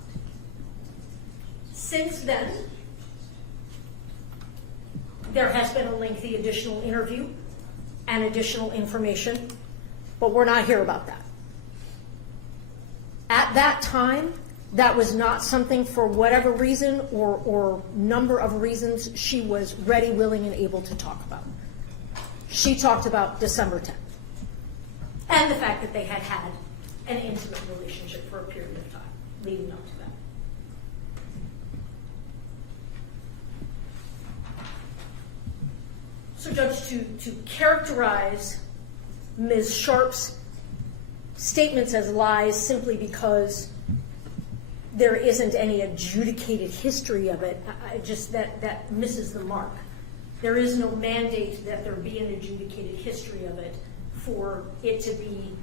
Since then, there has been a lengthy additional interview and additional information, but we're not here about that. At that time, that was not something, for whatever reason or number of reasons, she was ready, willing, and able to talk about. She talked about December 10th and the fact that they had had an intimate relationship for a period of time leading up to that. So, Judge, to characterize Ms. Sharp's statements as lies simply because there isn't any adjudicated history of it, that misses the mark. There is no mandate that there be an adjudicated history of it for it to be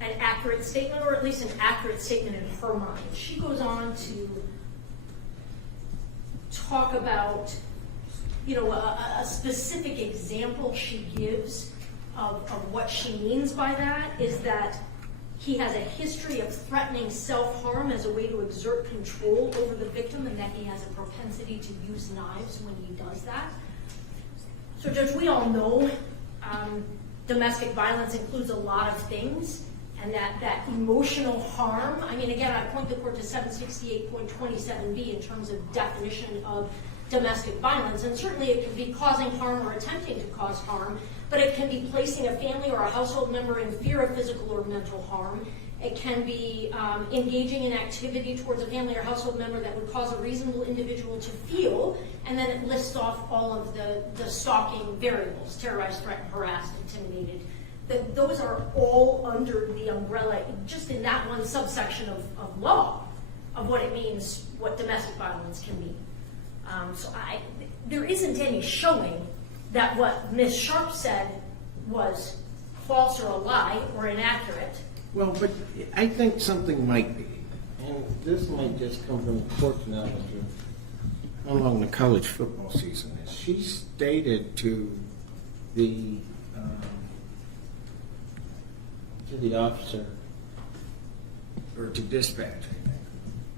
an accurate statement, or at least an accurate statement in her mind. She goes on to talk about, a specific example she gives of what she means by that is that he has a history of threatening self-harm as a way to exert control over the victim, and that he has a propensity to use knives when he does that. So, Judge, we all know domestic violence includes a lot of things, and that emotional harm, again, I point the court to 768.27b in terms of definition of domestic violence, and certainly it can be causing harm or attempting to cause harm, but it can be placing a family or a household member in fear of physical or mental harm. It can be engaging in activity towards a family or household member that would cause a reasonable individual to feel, and then it lists off all of the stalking variables: terrorized, threatened, harassed, intimidated. Those are all under the umbrella, just in that one subsection of law, of what it means, what domestic violence can mean. There isn't any showing that what Ms. Sharp said was false or a lie or inaccurate. Well, but I think something might be, and this might just come from the court's knowledge of how long the college football season is. She stated to the officer, or to dispatch, I think,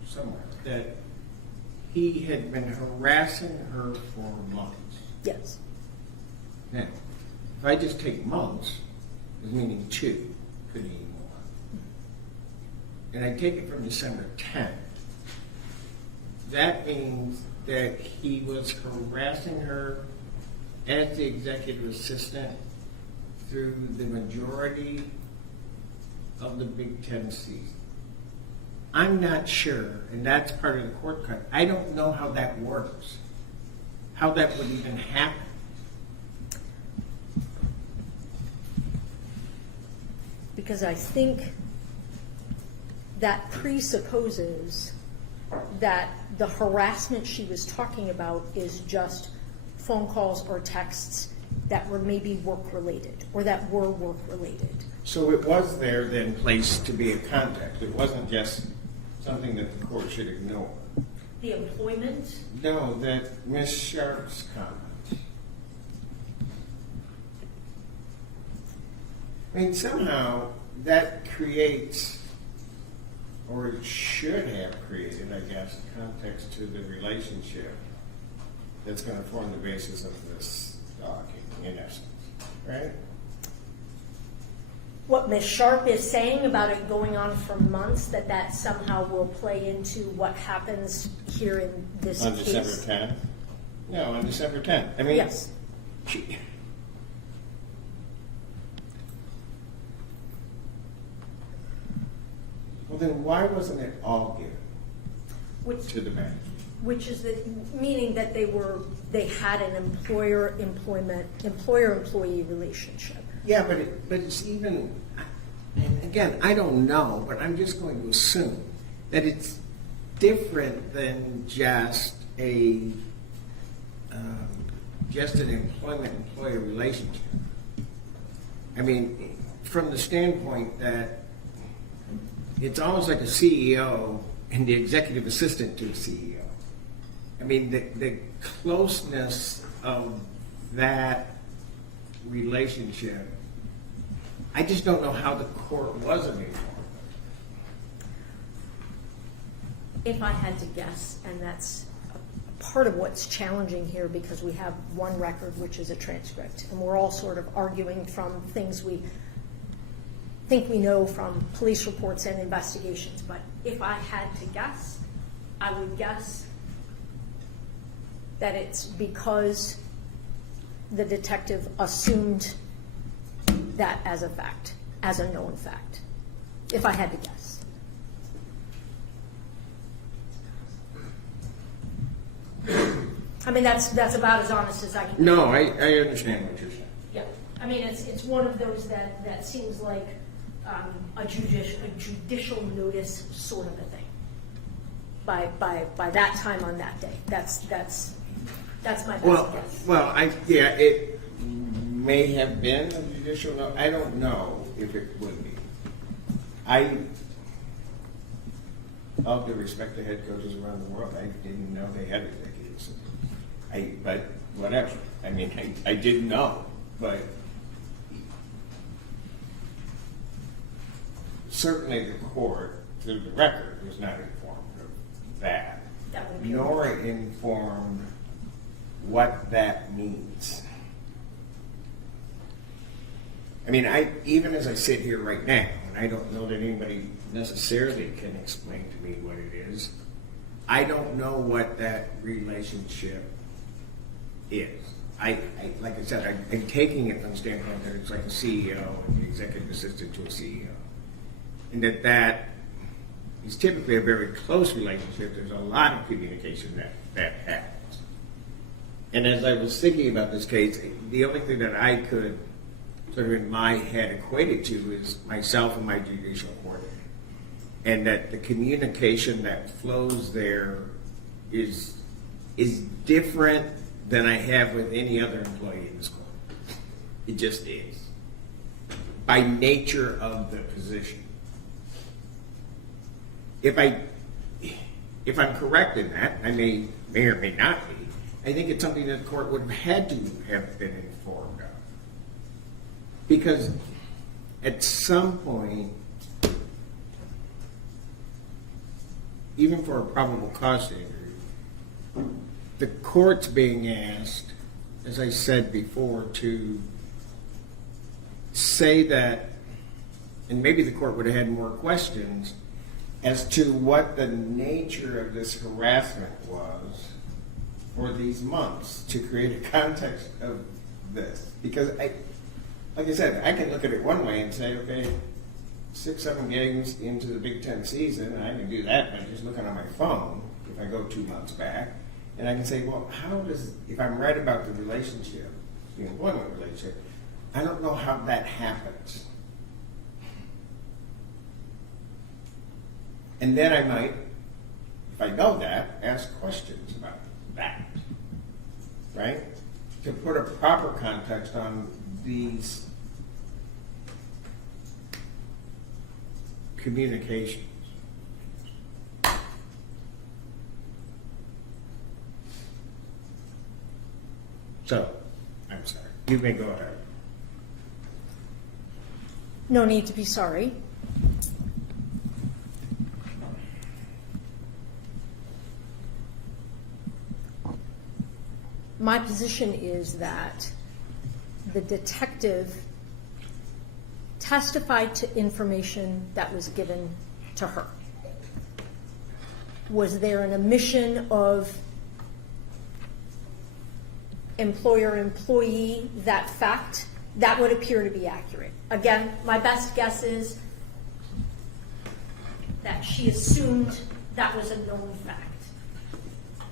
somewhere, that he had been harassing her for months. Yes. Now, if I just take months, as meaning 2, could be more, and I take it from December 10th, that means that he was harassing her as the executive assistant through the majority of the Big Ten season. I'm not sure, and that's part of the court cut. I don't know how that works, how that would even happen. Because I think that presupposes that the harassment she was talking about is just phone calls or texts that were maybe work-related, or that were work-related. So it was there then placed to be a context. It wasn't just something that the court should ignore. The employment, No, that Ms. Sharp's comment. I mean, somehow that creates, or it should have created, I guess, a context to the relationship that's going to form the basis of this document, in essence, right? what Ms. Sharp is saying about it going on for months, that somehow will play into what happens here in this On case. December 10th? No, on December 10th. I mean, Yes. Well, then why wasn't it all given Which, to the manager? which is meaning that they had an employer-employee relationship. Yeah, but it's even, and again, I don't know, but I'm just going to assume that it's different than just an employment-employer relationship. I mean, from the standpoint that it's almost like a CEO and the executive assistant to a CEO. I mean, the closeness of that relationship, I just don't know how the court wasn't informed. If I had to guess, and that's part of what's challenging here because we have one record, which is a transcript, and we're all sort of arguing from things we think we know from police reports and investigations. But if I had to guess, I would guess that it's because the detective assumed that as a fact, as a known fact, if I had to guess. I mean, that's about as honest as I can be. No, I understand what you're saying. Yeah, I mean, it's one of those that seems like a judicial notice sort of a thing. By that time on that day, that's my best guess. Well, it may have been a judicial note. I don't know if it would be. All due respect to head coaches around the world, I didn't know they had executives. But whatever. I mean, I didn't know, but certainly the court, through the record, was not informed of that, That would be nor informed what that means. I mean, even as I sit here right now, and I don't know that anybody necessarily can explain to me what it is, I don't know what that relationship is. Like I said, I'm taking it from the standpoint that it's like a CEO and the executive assistant to a CEO. And that is typically a very close relationship. There's a lot of communication that happens. And as I was thinking about this case, the only thing that I could sort of in my head equate it to is myself and my judicial court. And that the communication that flows there is different than I have with any other employee in this court. It just is. By nature of the position. If I'm correct in that, I may or may not be, I think it's something that the court would have had to have been informed of. Because at some point, even for a probable cause standard, the court's being asked, as I said before, to say that, and maybe the court would have had more questions as to what the nature of this harassment was for these months, to create a context of this, because like I said, I can look at it one way and say, okay, 6-7 games into the Big Ten season, and I can do that by just looking on my phone if I go 2 months back, and I can say, well, how does, if I'm right about the relationship, the employment relationship, I don't know how that happens. And then I might, if I know that, ask questions about that, right? To put a proper context on these communications. So, I'm sorry. You may go ahead. No need to be sorry. My position is that the detective testified to information that was given to her. Was there an omission of employer-employee, that fact? That would appear to be accurate. Again, my best guess is that she assumed that was a known fact.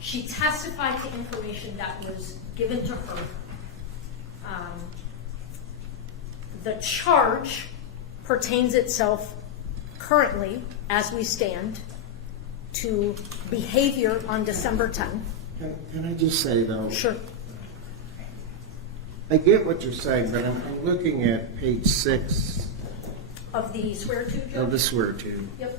She testified to information that was given to her. The charge pertains itself currently, as we stand, to behavior on December 10th. Can I just say, though? Sure. I get what you're saying, but I'm looking at page 6 Of the swear-to, Judge? of the swear-to, Yep.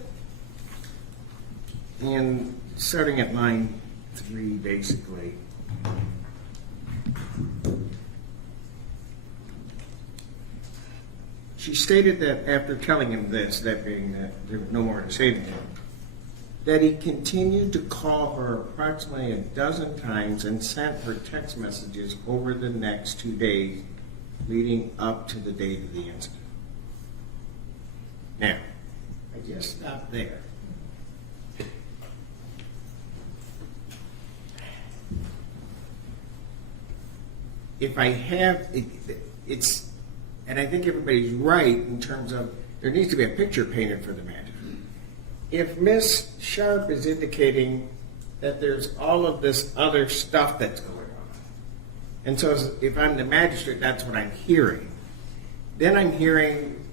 and starting at line 3, basically. She stated that after telling him this, that being that there was no more to say to him, that he continued to call her approximately 12 times and sent her text messages over the next 2 days leading up to the date of the incident. Now, I just stopped there. If I have, it's, and I think everybody's right in terms of there needs to be a picture painted for the magistrate. If Ms. Sharp is indicating that there's all of this other stuff that's going on, and so if I'm the magistrate, that's what I'm hearing, then I'm hearing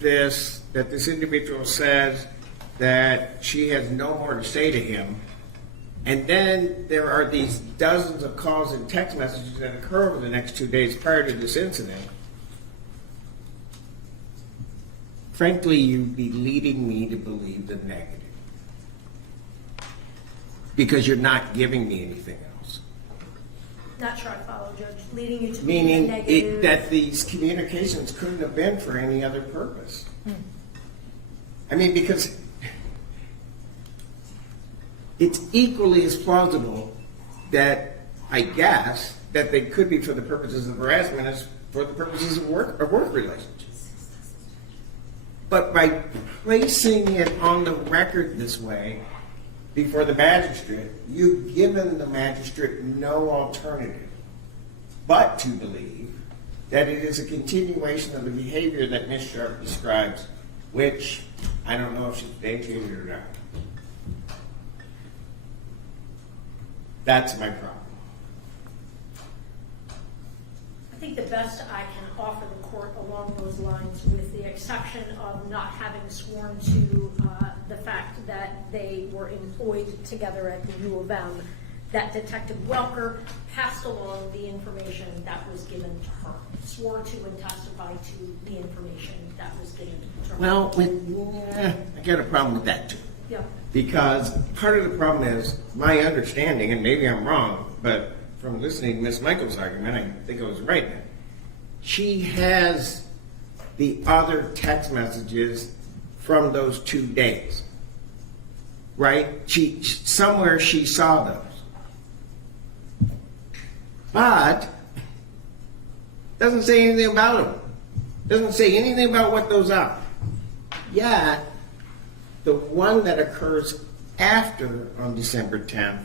this, that this individual says that she has no more to say to him, and then there are these dozens of calls and text messages that occur over the next 2 days prior to this incident. Frankly, you'd be leading me to believe the negative. Because you're not giving me anything else. Not sure I follow, Judge. Leading you to Meaning negative. that these communications couldn't have been for any other purpose. I mean, because it's equally as plausible that, I guess, that they could be for the purposes of harassment as for the purposes of work relationships. But by placing it on the record this way before the magistrate, you've given the magistrate no alternative but to believe that it is a continuation of the behavior that Ms. Sharp describes, which I don't know if she's vacated or not. That's my problem. I think the best I can offer the court along those lines, with the exception of not having sworn to the fact that they were employed together at the U of M, that Detective Welker passed along the information that was given to her, swore to and testified to the information that was given to her. Well, I got a problem with that too. Yeah. Because part of the problem is my understanding, and maybe I'm wrong, but from listening to Ms. Michael's argument, I think I was right. She has the other text messages from those 2 days, right? Somewhere she saw those, but doesn't say anything about them. Doesn't say anything about what those are. Yet, the one that occurs after on December 10th,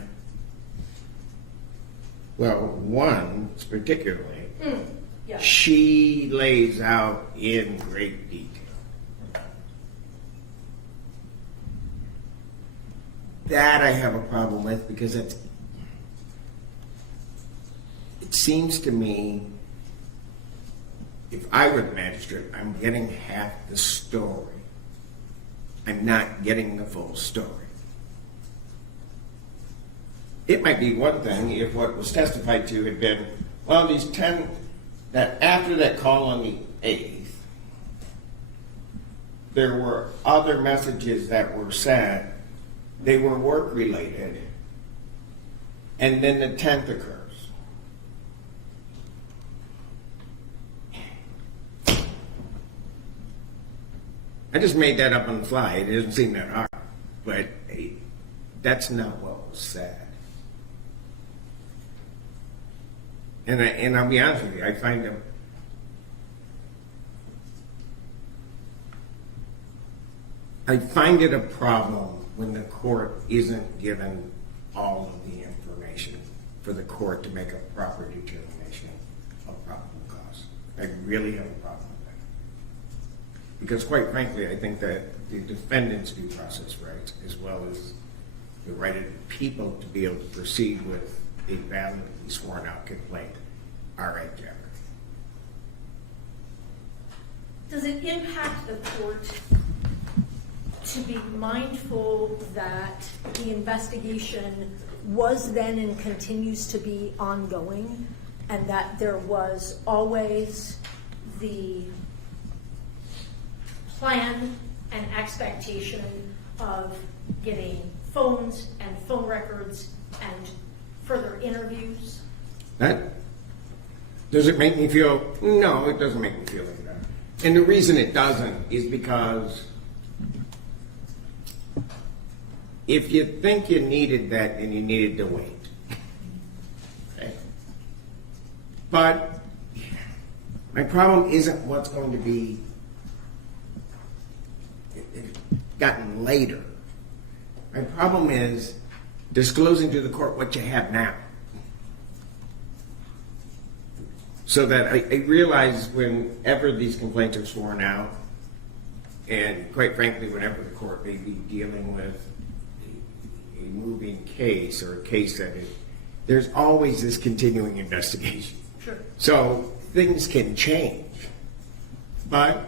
well, one particularly, Yeah. she lays out in great detail. That I have a problem with because it seems to me, if I were the magistrate, I'm getting half the story. I'm not getting the full story. It might be one thing if what was testified to had been, well, these 10, that after that call on the 8th, there were other messages that were sent. They were work related, and then the 10th occurs. I just made that up on the fly. It doesn't seem that hard, but that's not what was said. And I'll be honest with you, I find it a problem when the court isn't given all of the information for the court to make a proper determination of probable cause. I really have a problem with that. Because quite frankly, I think that the defendant's due process rights, as well as the right of the people to be able to proceed with a validly sworn out complaint, are at jeopardy. Does it impact the court to be mindful that the investigation was then and continues to be ongoing, and that there was always the plan and expectation of getting phones and phone records and further interviews? That, does it make me feel? No, it doesn't make me feel like that. And the reason it doesn't is because if you think you needed that, then you needed to wait. Okay? But my problem isn't what's going to be gotten later. My problem is disclosing to the court what you have now. So that I realize whenever these complaints are sworn out, and quite frankly, whenever the court may be dealing with a moving case or a case that there's always this continuing investigation. Sure. So things can change. But,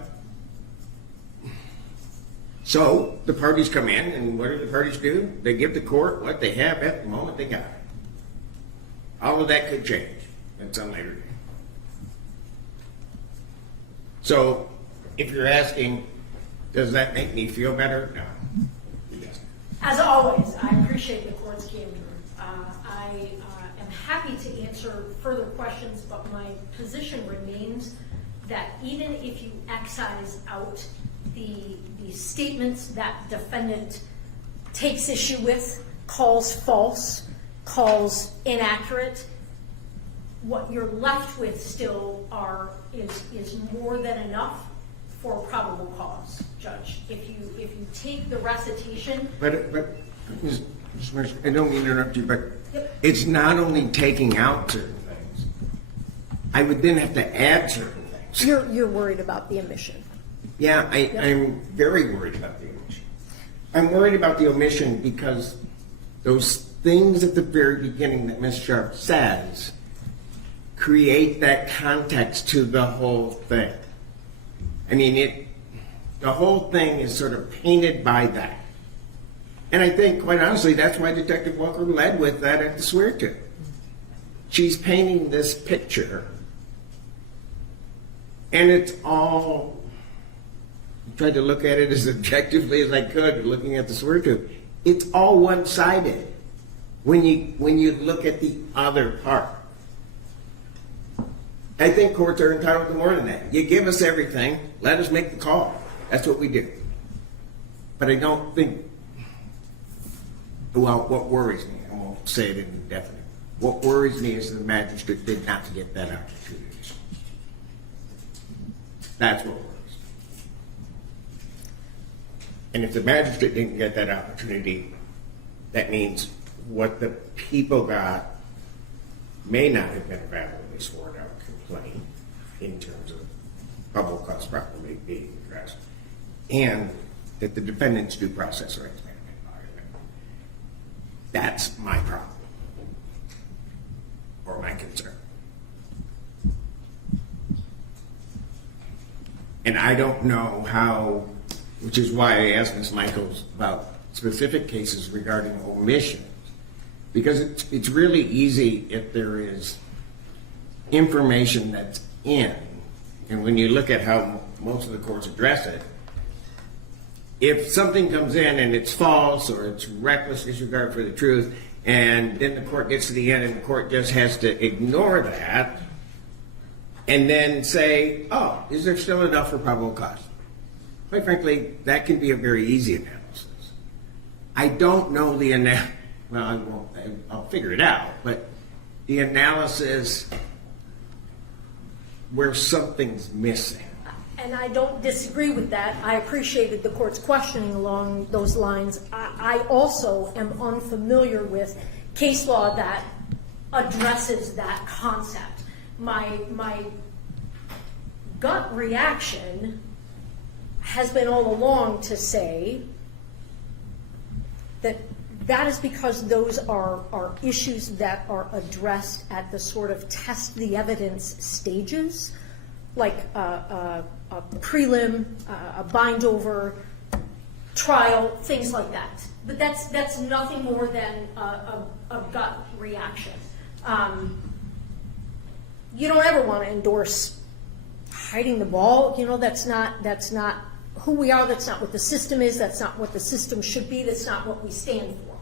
so the parties come in, and what do the parties do? They give the court what they have at the moment they got it. All of that could change at some later date. So, if you're asking, does that make me feel better? No, it doesn't. As always, I appreciate the court's candor. I am happy to answer further questions, but my position remains that even if you excise out the statements that defendant takes issue with, calls false, calls inaccurate, what you're left with still is more than enough for probable cause, Judge. If you take the recitation. But Ms. Marsh, I don't mean to interrupt you, but Yep. it's not only taking out certain things. I would then have to add certain things. You're worried about the omission. Yeah, I'm very worried about the omission. I'm worried about the omission because those things at the very beginning that Ms. Sharp says create that context to the whole thing. I mean, the whole thing is sort of painted by that. And I think, quite honestly, that's why Detective Walker led with that at the swear-to. She's painting this picture, and it's all, I tried to look at it as objectively as I could, looking at the swear-to. It's all one-sided when you look at the other part. I think courts are entitled to more than that. You give us everything, let us make the call. That's what we do. But I don't think, well, what worries me, I won't say it indefinitely, what worries me is the magistrate did not get that opportunity. That's what worries me. And if the magistrate didn't get that opportunity, that means what the people got may not have been a validly sworn out complaint. complaint in terms of probable cause properly being addressed, and that the defendant's due process rights may have been violated. That's my problem, or my concern. And I don't know how, which is why I asked Ms. Michaels about specific cases regarding omissions, because it's really easy if there is information that's in, and when you look at how most of the courts address it, if something comes in and it's false or it's reckless disregard for the truth, and then the court gets to the end and the court just has to ignore that and then say, oh, is there still enough for probable cause? Quite frankly, that can be a very easy analysis. I don't know the well, I'll figure it out, but the analysis where something's missing. And I don't disagree with that. I appreciated the court's questioning along those lines. I also am unfamiliar with case law that addresses that concept. My gut reaction has been all along to say that that is because those are issues that are addressed at the sort of test the evidence stages, like a prelim, a bind over, trial, things like that. But that's nothing more than a gut reaction. You don't ever want to endorse hiding the ball. You know, that's not who we are. That's not what the system is. That's not what the system should be. That's not what we stand for.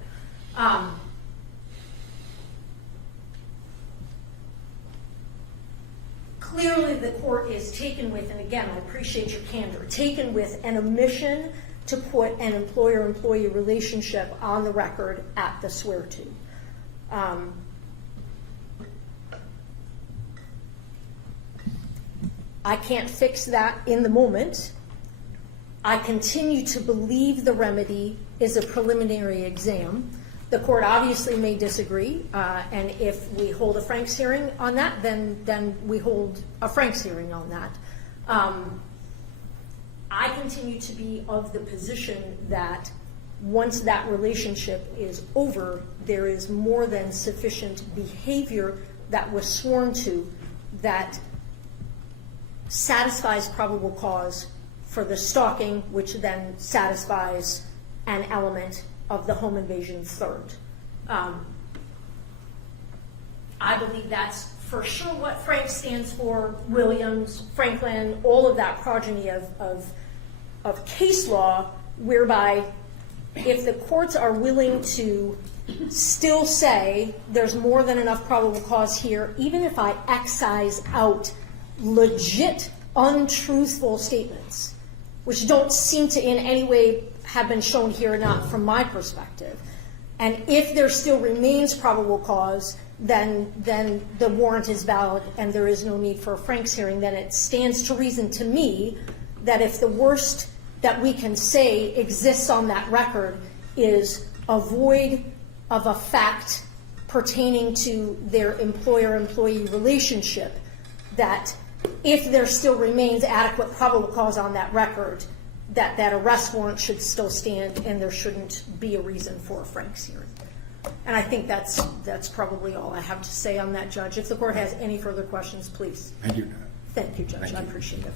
Clearly the court is taken with, and again, I appreciate your candor, taken with an omission to put an employer-employee relationship on the record at the swear-to. I can't fix that in the moment. I continue to believe the remedy is a preliminary exam. The court obviously may disagree, and if we hold a Franks hearing on that, then we hold a Franks hearing on that. I continue to be of the position that once that relationship is over, there is more than sufficient behavior that was sworn to that satisfies probable cause for the stalking, which then satisfies an element of the home invasion third. I believe that's for sure what Frank stands for, Williams, Franklin, all of that progeny of case law, whereby if the courts are willing to still say there's more than enough probable cause here, even if I excise out legit untruthful statements, which don't seem to in any way have been shown here, not from my perspective. And if there still remains probable cause, then the warrant is valid and there is no need for a Franks hearing. Then it stands to reason to me that if the worst that we can say exists on that record is a void of a fact pertaining to their employer-employee relationship, that if there still remains adequate probable cause on that record, that arrest warrant should still stand and there shouldn't be a reason for a Franks hearing. And I think that's probably all I have to say on that, Judge. If the court has any further questions, please. I do not. Thank you, Judge. Thank you. I appreciate it.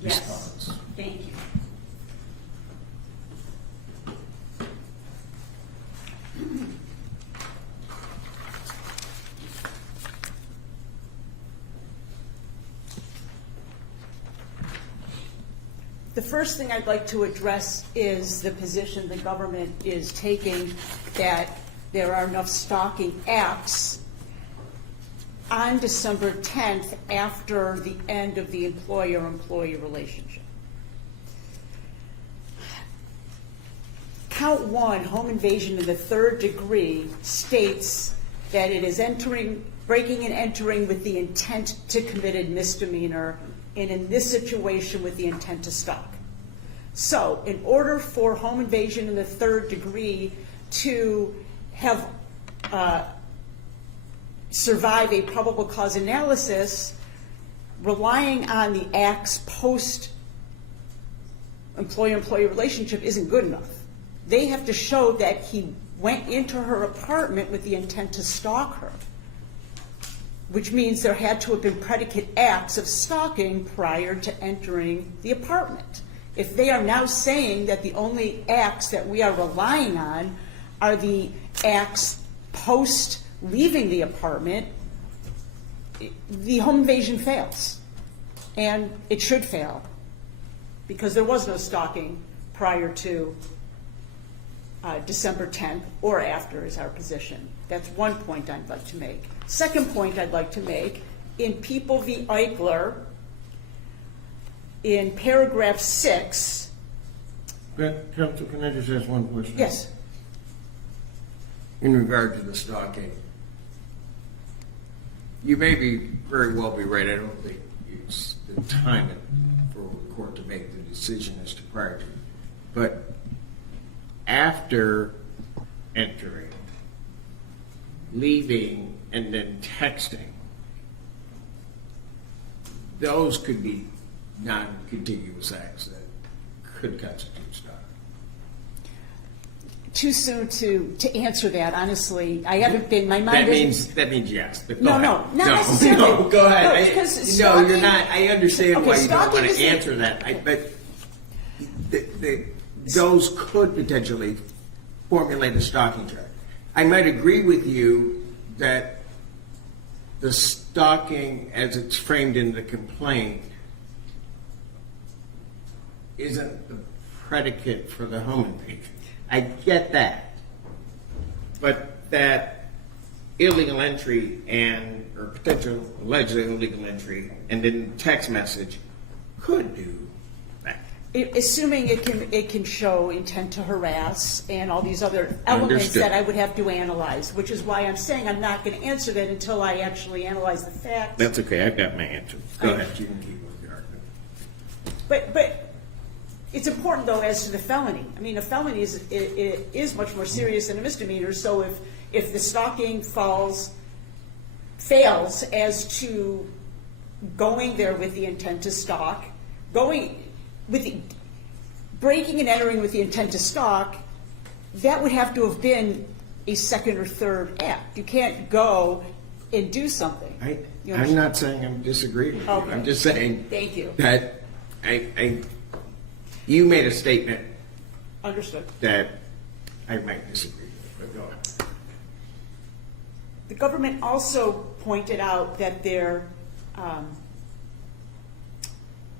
Yes, Response. thank you. The first thing I'd like to address is the position the government is taking that there are enough stalking acts on December 10th after the end of the employer-employee relationship. Count 1, home invasion in the third degree, states that it is breaking and entering with the intent to commit a misdemeanor, and in this situation with the intent to stalk. So in order for home invasion in the third degree to have survive a probable cause analysis, relying on the act's post employer-employee relationship isn't good enough. They have to show that he went into her apartment with the intent to stalk her, which means there had to have been predicate acts of stalking prior to entering the apartment. If they are now saying that the only acts that we are relying on are the acts post leaving the apartment, the home invasion fails. And it should fail, because there was no stalking prior to December 10th or after is our position. That's one point I'd like to make. Second point I'd like to make, in People v. Eichler, in paragraph 6. Counsel, can I just ask one question? Yes. In regard to the stalking, you may very well be right. I don't think it's the time for the court to make the decision as to prior to. But after entering, leaving, and then texting, those could be non-contiguous acts that could constitute stalking. Too soon to answer that, honestly. I haven't been, my mind That means yes. But No, go no, ahead. not necessarily. No, go ahead. No, because No, you're stalking- not. I understand Okay, why you don't stalking want to isn't- answer that. But those could potentially formulate a stalking charge. I might agree with you that the stalking, as it's framed in the complaint, isn't the predicate for the home invasion. I get that. But that illegal entry or potential alleged illegal entry and then text message could do that. Assuming it can show intent to harass and all these other elements Understood. that I would have to analyze, which is why I'm saying I'm not going to answer that until I actually analyze the facts. That's okay. I've got my answer. Go ahead. You can keep with your argument. But it's important, though, as to the felony. I mean, a felony is much more serious than a misdemeanor. So if the stalking fails as to going there with the intent to stalk, breaking and entering with the intent to stalk, that would have to have been a second or third act. You can't go and do something. I'm not saying I'm disagreeing with Okay. you. I'm just saying Thank you. that you made a statement Understood. that I might disagree with, but go ahead. The government also pointed out that there,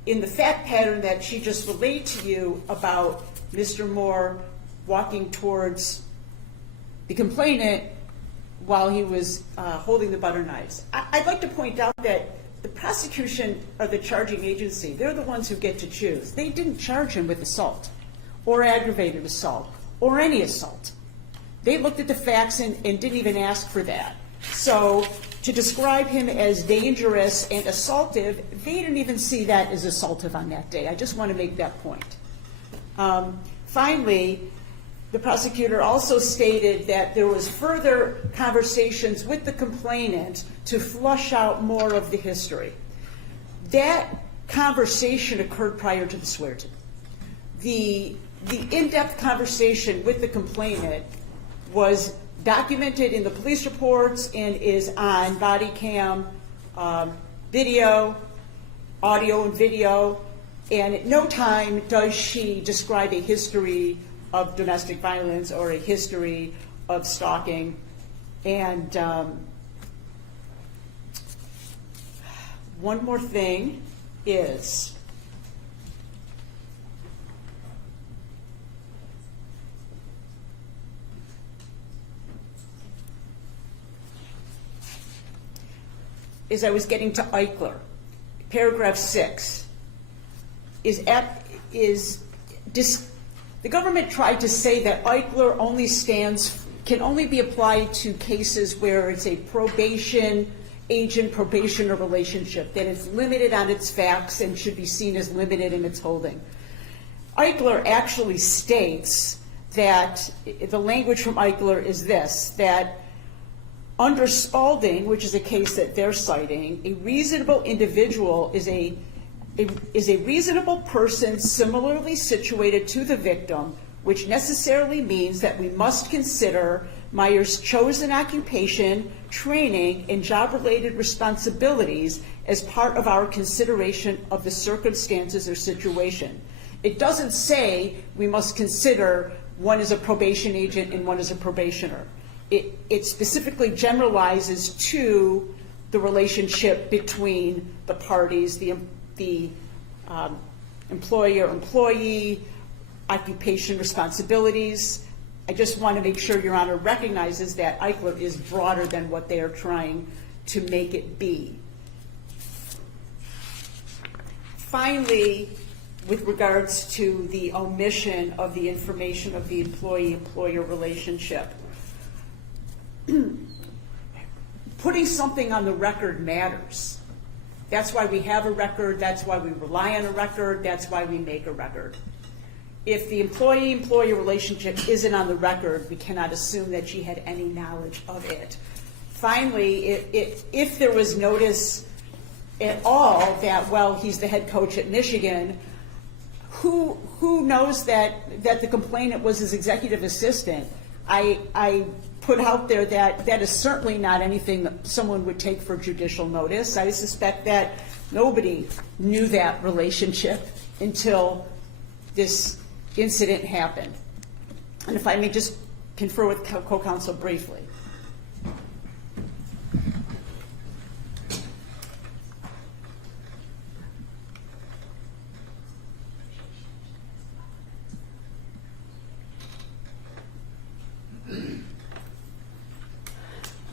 in the fact pattern that she just relayed to you about Mr. Moore walking towards the complainant while he was holding the butter knives. I'd like to point out that the prosecution or the charging agency, they're the ones who get to choose. They didn't charge him with assault or aggravated assault or any assault. They looked at the facts and didn't even ask for that. So to describe him as dangerous and assaultive, they didn't even see that as assaultive on that day. I just want to make that point. Finally, the prosecutor also stated that there was further conversations with the complainant to flush out more of the history. That conversation occurred prior to the swear-to. The in-depth conversation with the complainant was documented in the police reports and is on body cam, video, audio and video, and at no time does she describe a history of domestic violence or a history of stalking. And one more thing is, as I was getting to Eichler, paragraph 6 the government tried to say that Eichler can only be applied to cases where it's a probation agent probationer relationship, that it's limited on its facts and should be seen as limited in its holding. Eichler actually states that the language from Eichler is this, that Under Spalding, which is a case that they're citing, a reasonable individual is a reasonable person similarly situated to the victim, which necessarily means that we must consider Meyer's chosen occupation, training, and job-related responsibilities as part of our consideration of the circumstances or situation. It doesn't say we must consider one is a probation agent and one is a probationer. It specifically generalizes to the relationship between the parties, the employer-employee, occupation responsibilities. I just want to make sure Your Honor recognizes that Eichler is broader than what they are trying to make it be. Finally, with regards to the omission of the information of the employee-employer relationship, putting something on the record matters. That's why we have a record, that's why we rely on a record, that's why we make a record. If the employee-employee relationship isn't on the record, we cannot assume that she had any knowledge of it. Finally, if there was notice at all that, well, he's the head coach at Michigan, who knows that the complainant was his executive assistant? I put out there that is certainly not anything that someone would take for judicial notice. I suspect that nobody knew that relationship until this incident happened. And if I may just confer with co-counsel briefly.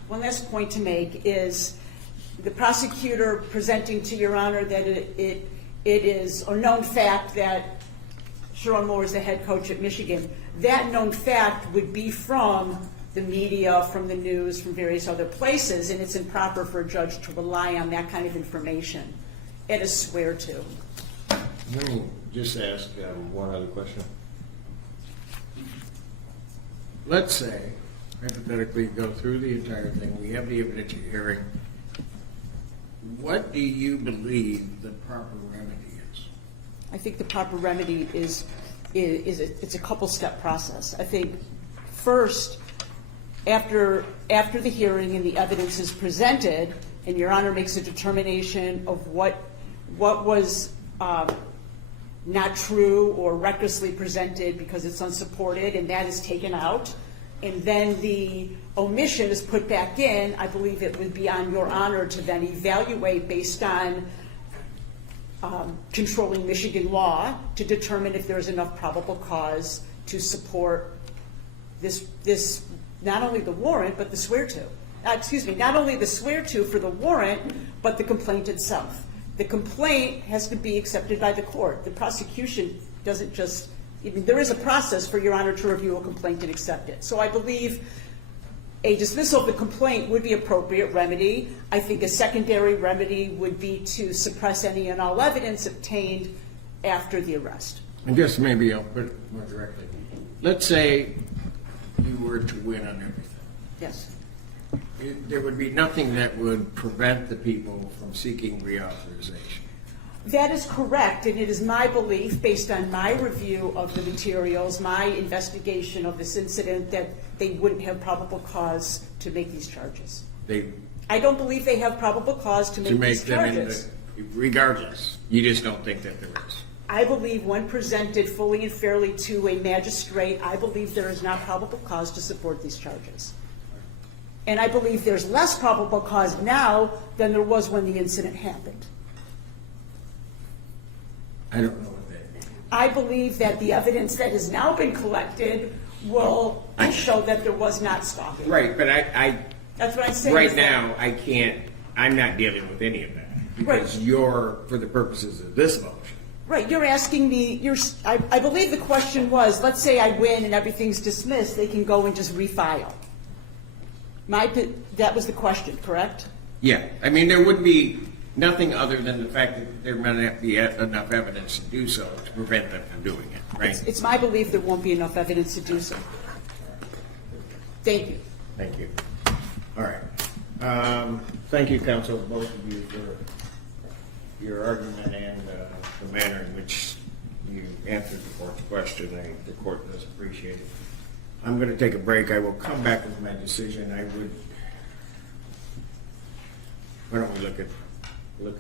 One last point to make is the prosecutor presenting to Your Honor that it is a known fact that Sherrone Moore is the head coach at Michigan. That known fact would be from the media, from the news, from various other places, and it's improper for a judge to rely on that kind of information at a swear to. Let me just ask one other question. Let's say, hypothetically, go through the entire thing. We have the evidentiary hearing. What do you believe the proper remedy is? I think the proper remedy is it's a couple-step process. I think first, after the hearing and the evidence is presented, and Your Honor makes a determination of what was not true or recklessly presented because it's unsupported, and that is taken out, and then the omission is put back in, I believe it would be on Your Honor to then evaluate based on controlling Michigan law to determine if there's enough probable cause to support this not only the warrant, but the swear to. Not only the swear to for the warrant, but the complaint itself. The complaint has to be accepted by the court. The prosecution doesn't just, there is a process for Your Honor to review a complaint and accept it. So I believe a dismissal of the complaint would be appropriate remedy. I think a secondary remedy would be to suppress any and all evidence obtained after the arrest. I guess maybe I'll put it more directly. Let's say you were to win on everything. Yes. There would be nothing that would prevent the people from seeking reauthorization. That is correct, and it is my belief, based on my review of the materials, my investigation of this incident, that they wouldn't have probable cause to make these charges. I don't believe they have probable cause to make these charges. Regardless, you just don't think that there is. I believe when presented fully and fairly to a magistrate, I believe there is not probable cause to support these charges. And I believe there's less probable cause now than there was when the incident happened. I don't know what that means. I believe that the evidence that has now been collected will show that there was not stalking. Right, but That's what I'm saying. right now, I'm not dealing with any of that. Because you're, for the purposes of this motion. Right, you're asking me, I believe the question was, let's say I win and everything's dismissed, they can go and just refile. That was the question, correct? Yeah, I mean, there would be nothing other than the fact that there might not be enough evidence to do so to prevent them from doing it, right? It's my belief there won't be enough evidence to do so. Thank you. Thank you. All right. Thank you, counsel, both of you, for your argument and the manner in which you answered the court's question. The court does appreciate it. I'm going to take a break. I will come back with my decision. Why don't we look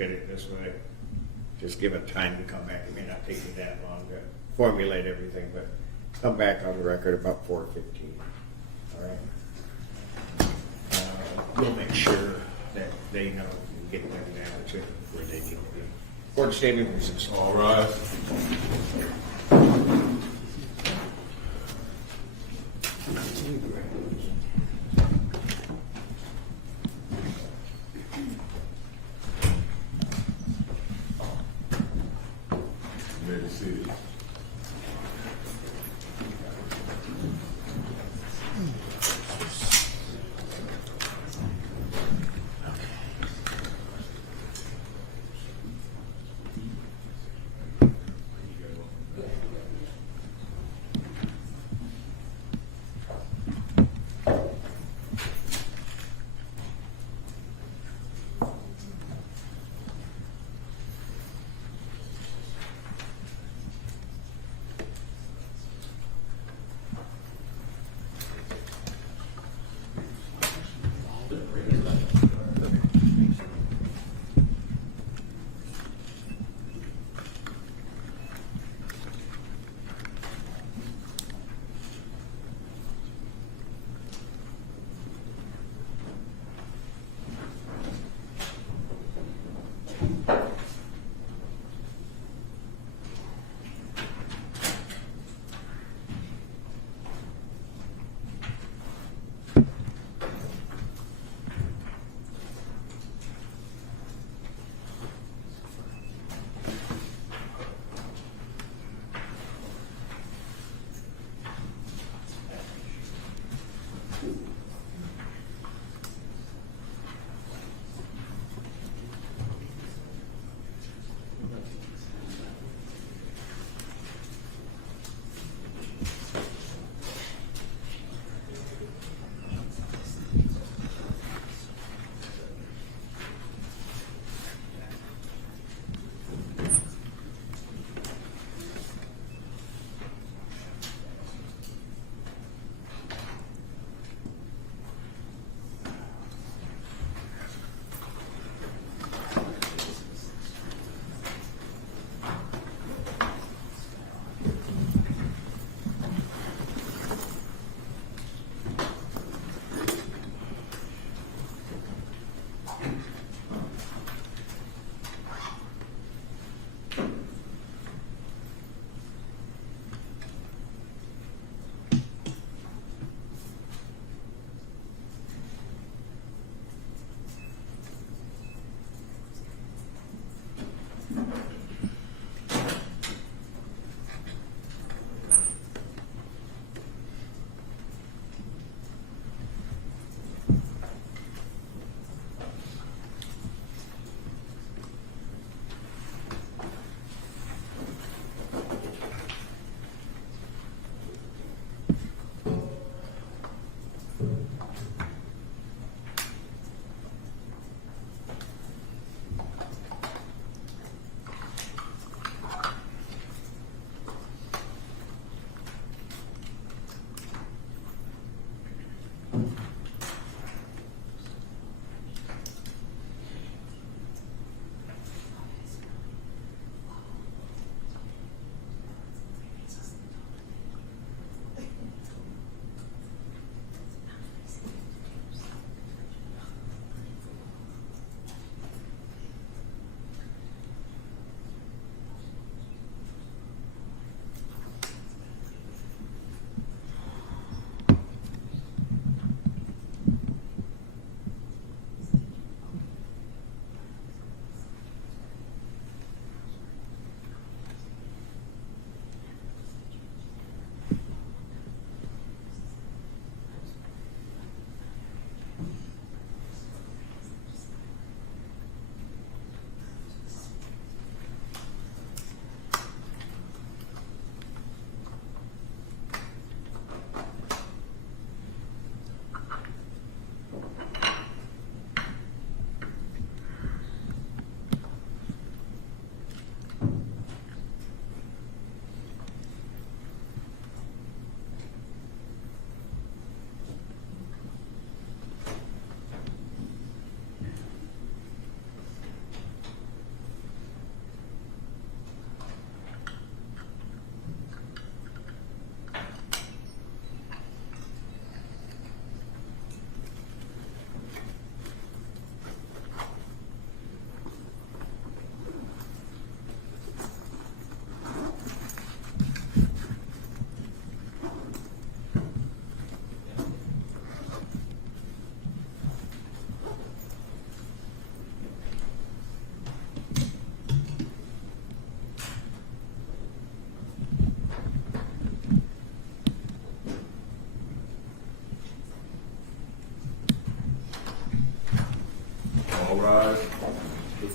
at it this way? Just give it time to come back. It may not take me that long to formulate everything, but come back on the record about 4:15. All right. We'll make sure that they know and get them down to where they need to be. Court statement was successful. All right. You may be seated.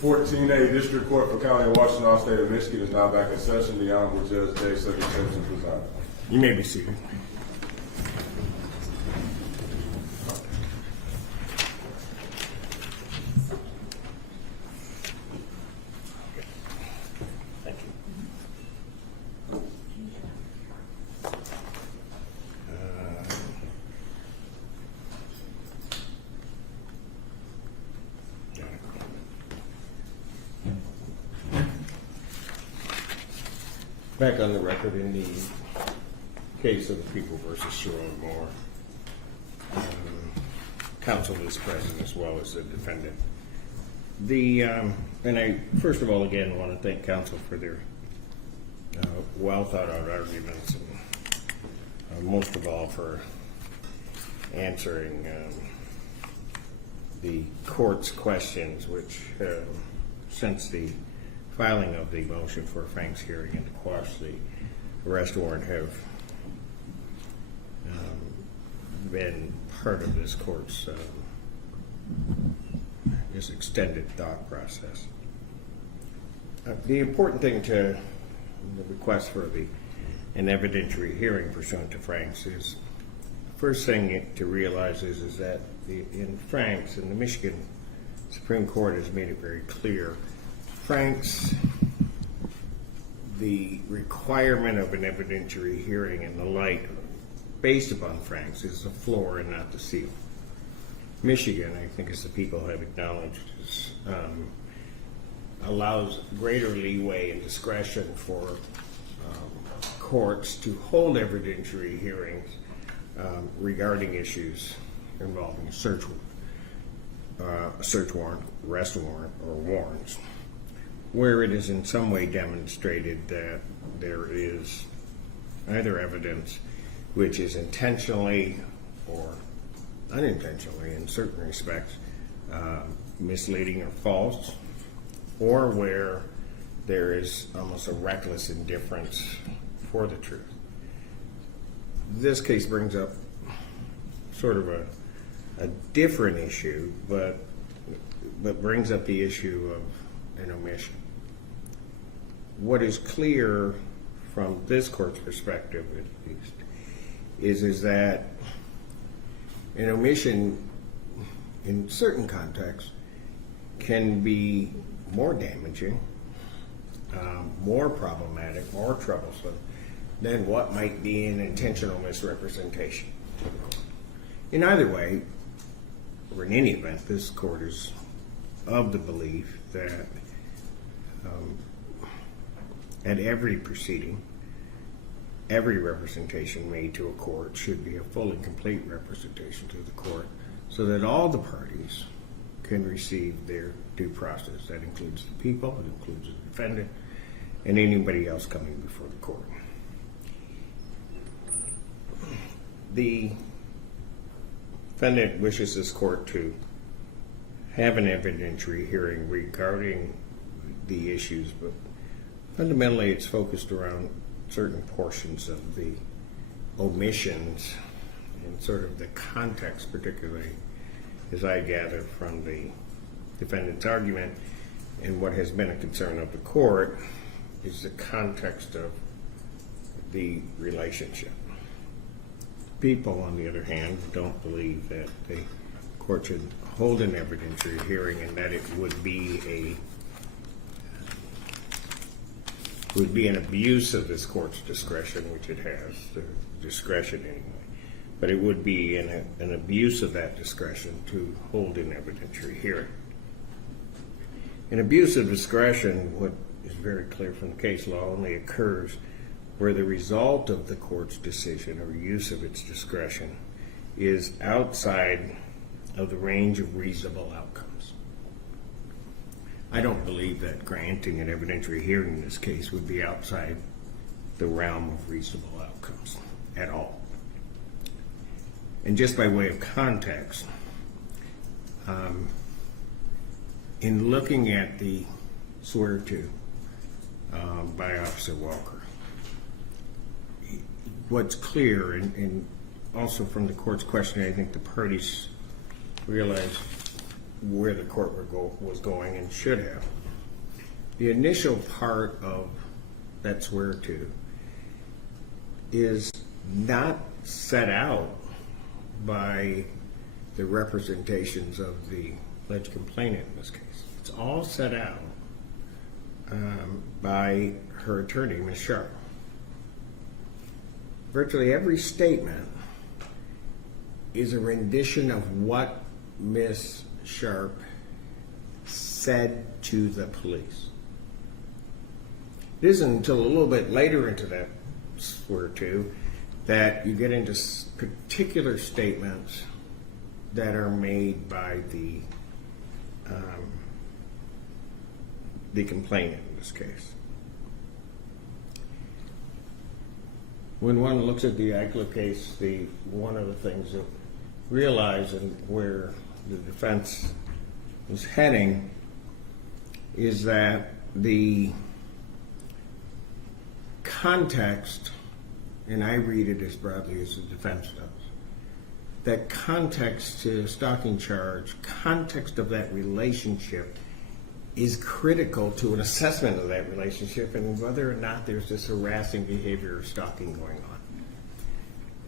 14A District Court for County of Washtenaw, State of Michigan is now back in session. The Honorable Judge J. Cedric Simpson presiding. You may be seated. Thank you. Back on the record in the case of the People versus Sherrone Moore. Counsel is present as well as the defendant. And I first of all again want to thank counsel for their well thought out arguments, and most of all for answering the court's questions, which since the filing of the motion for Frank's hearing and to quash the arrest warrant have been part of this court's this extended thought process. The important thing to the request for an evidentiary hearing pursuant to Frank's is first thing to realize is that in Frank's, and the Michigan Supreme Court has made it very clear, Frank's, the requirement of an evidentiary hearing and the like based upon Frank's is the floor and not the ceiling. Michigan, I think as the people have acknowledged, allows greater leeway and discretion for courts to hold evidentiary hearings regarding issues involving a search warrant, arrest warrant, or warrants, where it is in some way demonstrated that there is either evidence which is intentionally or unintentionally in certain respects misleading or false, or where there is almost a reckless indifference for the truth. This case brings up sort of a different issue, but brings up the issue of an omission. What is clear from this court's perspective, at least, is that an omission in certain contexts can be more damaging, more problematic, more troublesome than what might be an intentional misrepresentation to the court. In either way, or in any event, this court is of the belief that at every proceeding, every representation made to a court should be a full and complete representation to the court so that all the parties can receive their due process. That includes the people, it includes the defendant, and anybody else coming before the court. The defendant wishes this court to have an evidentiary hearing regarding the issues, but fundamentally it's focused around certain portions of the omissions and sort of the context, particularly as I gather from the defendant's argument, and what has been a concern of the court is the context of the relationship. People, on the other hand, don't believe that the court should hold an evidentiary hearing and that it would be an abuse of this court's discretion, which it has, the discretion anyway. But it would be an abuse of that discretion to hold an evidentiary hearing. An abuse of discretion, what is very clear from the case law, only occurs where the result of the court's decision or use of its discretion is outside of the range of reasonable outcomes. I don't believe that granting an evidentiary hearing in this case would be outside the realm of reasonable outcomes at all. And just by way of context, in looking at the swear to by Officer Walker, what's clear, and also from the court's questioning, I think the parties realize where the court was going and should have. The initial part of that swear to is not set out by the representations of the alleged complainant in this case. It's all set out by her attorney, Ms. Sharp. Virtually every statement is a rendition of what Ms. Sharp said to the police. It isn't until a little bit later into that swear to that you get into particular statements that are made by the complainant in this case. When one looks at the Agla case, one of the things that realize and where the defense is heading is that the context, and I read it as broadly as the defense does, that context to stalking charge, context of that relationship is critical to an assessment of that relationship and whether or not there's this harassing behavior or stalking going on.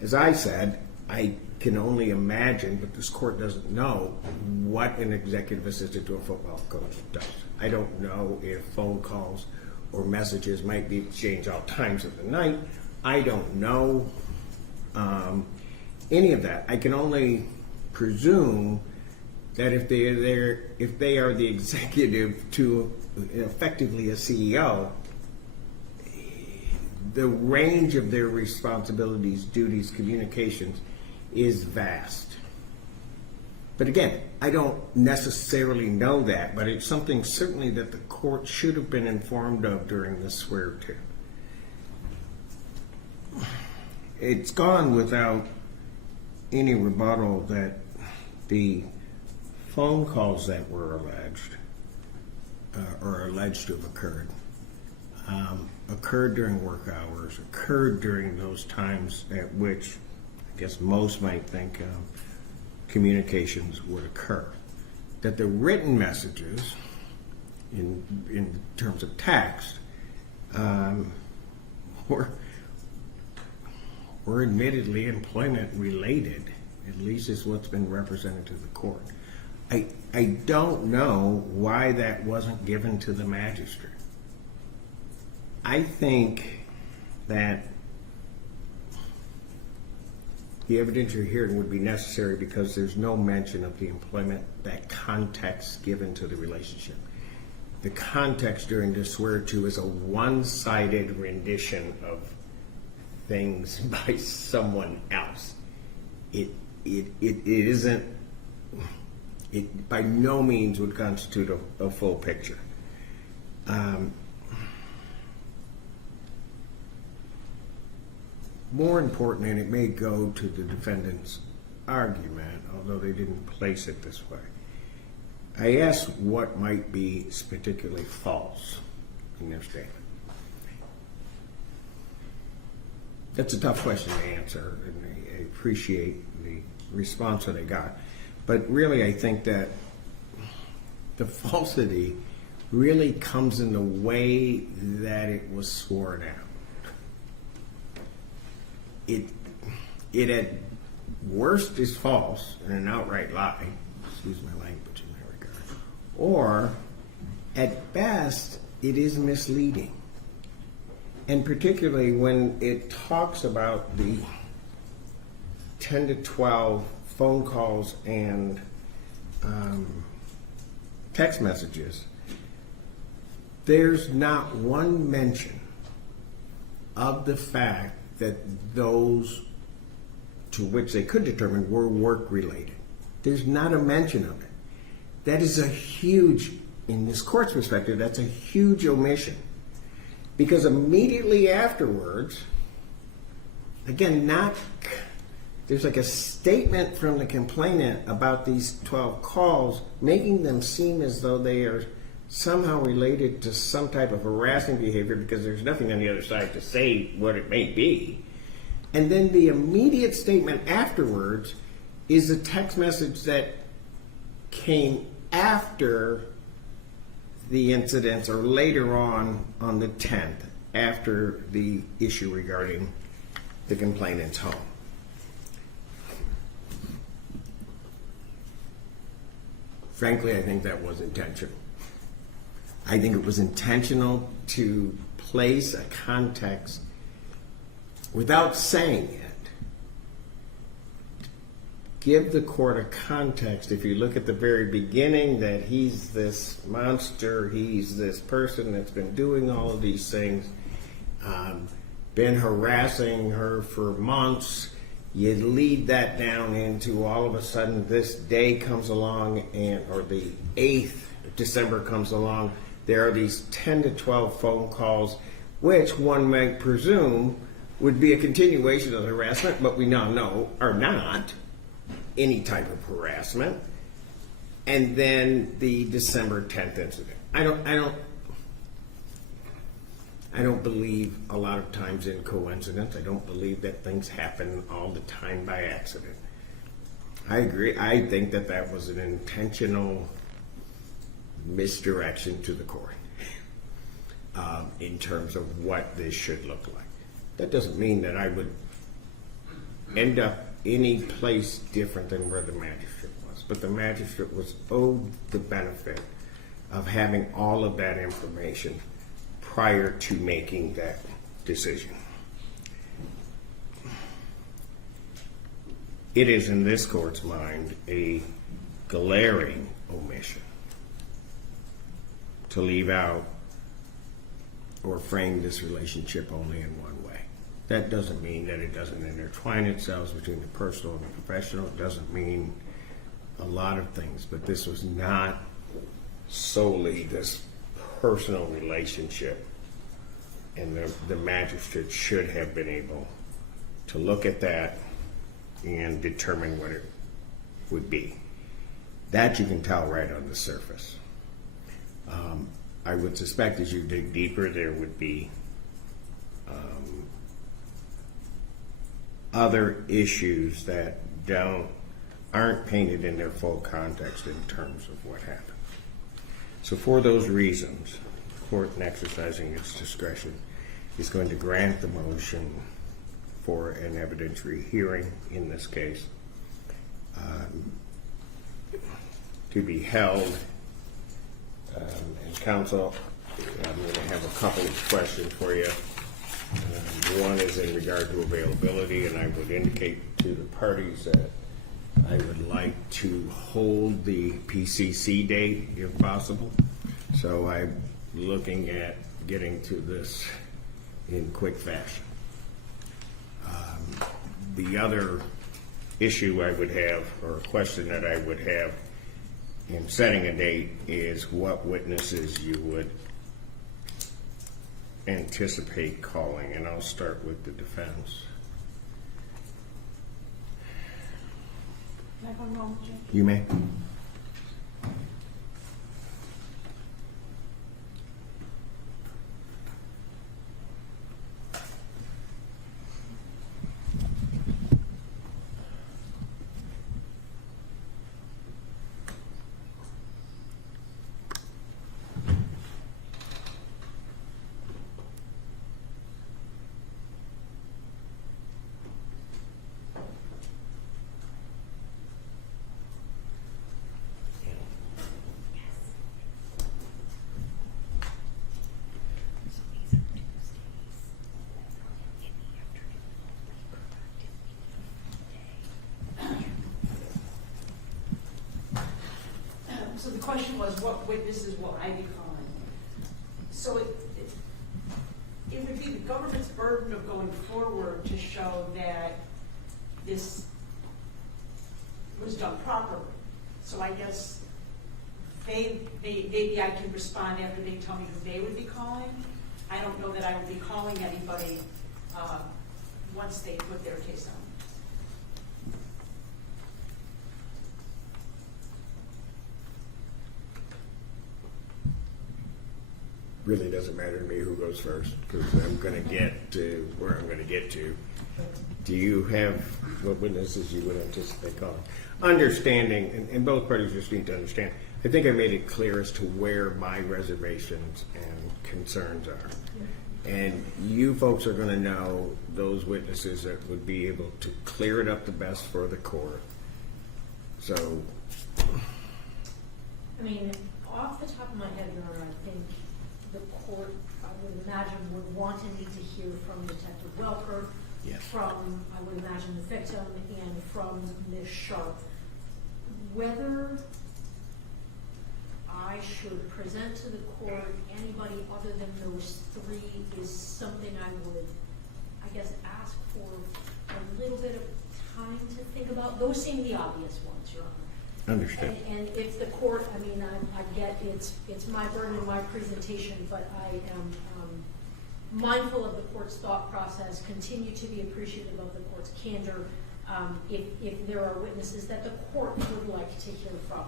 As I said, I can only imagine, but this court doesn't know, what an executive assistant to a football coach does. I don't know if phone calls or messages might be exchanged all times of the night. I don't know any of that. I can only presume that if they are the executive to effectively a CEO, the range of their responsibilities, duties, communications is vast. But again, I don't necessarily know that, but it's something certainly that the court should have been informed of during the swear to. It's gone without any rebuttal that the phone calls that were alleged or alleged to have occurred during work hours, occurred during those times at which I guess most might think communications would occur. That the written messages, in terms of text, were admittedly employment related, at least is what's been represented to the court. I don't know why that wasn't given to the magistrate. I think that the evidentiary hearing would be necessary because there's no mention of the employment, that context given to the relationship. The context during the swear to is a one-sided rendition of things by someone else. It isn't, it by no means would constitute a full picture. More important, and it may go to the defendant's argument, although they didn't place it this way, I asked what might be particularly false in their statement. That's a tough question to answer, and I appreciate the response that I got. But really, I think that the falsity really comes in the way that it was sworn out. It at worst is false and an outright lie, excuse my language in that regard, or at best it is misleading. And particularly when it talks about the 10 to 12 phone calls and text messages, there's not one mention of the fact that those to which they could determine were work-related. There's not a mention of it. That is a huge, in this court's perspective, that's a huge omission. Because immediately afterwards, again, there's like a statement from the complainant about these 12 calls, making them seem as though they are somehow related to some type of harassing behavior because there's nothing on the other side to say what it may be. And then the immediate statement afterwards is a text message that came after the incidents or later on the 10th, after the issue regarding the complainant's home. Frankly, I think that was intentional. I think it was intentional to place a context without saying it. Give the court a context. If you look at the very beginning, that he's this monster, he's this person that's been doing all of these things, been harassing her for months. You lead that down into all of a sudden this day comes along, or the 8th of December comes along. There are these 10 to 12 phone calls, which one might presume would be a continuation of the harassment, but we now know are not any type of harassment. And then the December 10th incident. I don't believe a lot of times in coincidence. I don't believe that things happen all the time by accident. I agree. I think that that was an intentional misdirection to the court in terms of what this should look like. That doesn't mean that I would end up any place different than where the magistrate was. But the magistrate was owed the benefit of having all of that information prior to making that decision. It is, in this court's mind, a glaring omission to leave out or frame this relationship only in one way. That doesn't mean that it doesn't intertwine itself between the personal and the professional. It doesn't mean a lot of things, but this was not solely this personal relationship, and the magistrate should have been able to look at that and determine what it would be. That you can tell right on the surface. I would suspect as you dig deeper, there would be other issues that aren't painted in their full context in terms of what happened. So for those reasons, the court, in exercising its discretion, is going to grant the motion for an evidentiary hearing in this case to be held. And counsel, I'm going to have a couple of questions for you. One is in regard to availability, and I would indicate to the parties that I would like to hold the PCC date if possible. So I'm looking at getting to this in quick fashion. The other issue I would have, or a question that I would have in setting a date, is what witnesses you would anticipate calling, and I'll start with the defense. Can I go home, Jim? You may. So the question was, what witnesses will I be calling? So it would be the government's burden of going forward to show that this was done properly. So I guess maybe I can respond after they tell me who they would be calling. I don't know that I would be calling anybody once they put their case on. Really doesn't matter to me who goes first, because I'm going to get to where I'm going to get to. Do you have what witnesses you would anticipate calling? Understanding, and both parties just need to understand, I think I made it clear as to where my reservations and concerns are. And you folks are gonna know those witnesses that would be able to clear it up the best for the court. So, I mean, off the top of my head, Your Honor, I think the court, I would imagine, would want to need to hear from Detective Welker, Yes. from, I would imagine, the victim, and from Ms. Sharp. Whether I should present to the court anybody other than those three is something I would, I guess, ask for a little bit of time to think about. Those seem the obvious ones, Your Honor. understood. And if the court, I mean, I get it's my burden and my presentation, but I am mindful of the court's thought process, continue to be appreciative of the court's candor. If there are witnesses that the court would like to hear from,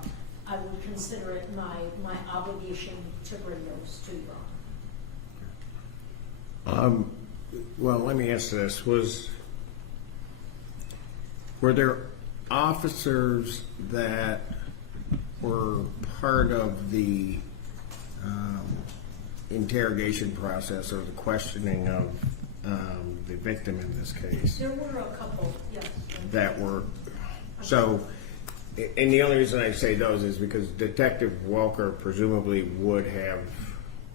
I would consider it my obligation to bring those to Your Honor. Well, let me ask this: were there officers that were part of the interrogation process or the questioning of the victim in this case There were a couple, yes. that were so? And the only reason I say those is because Detective Walker presumably would have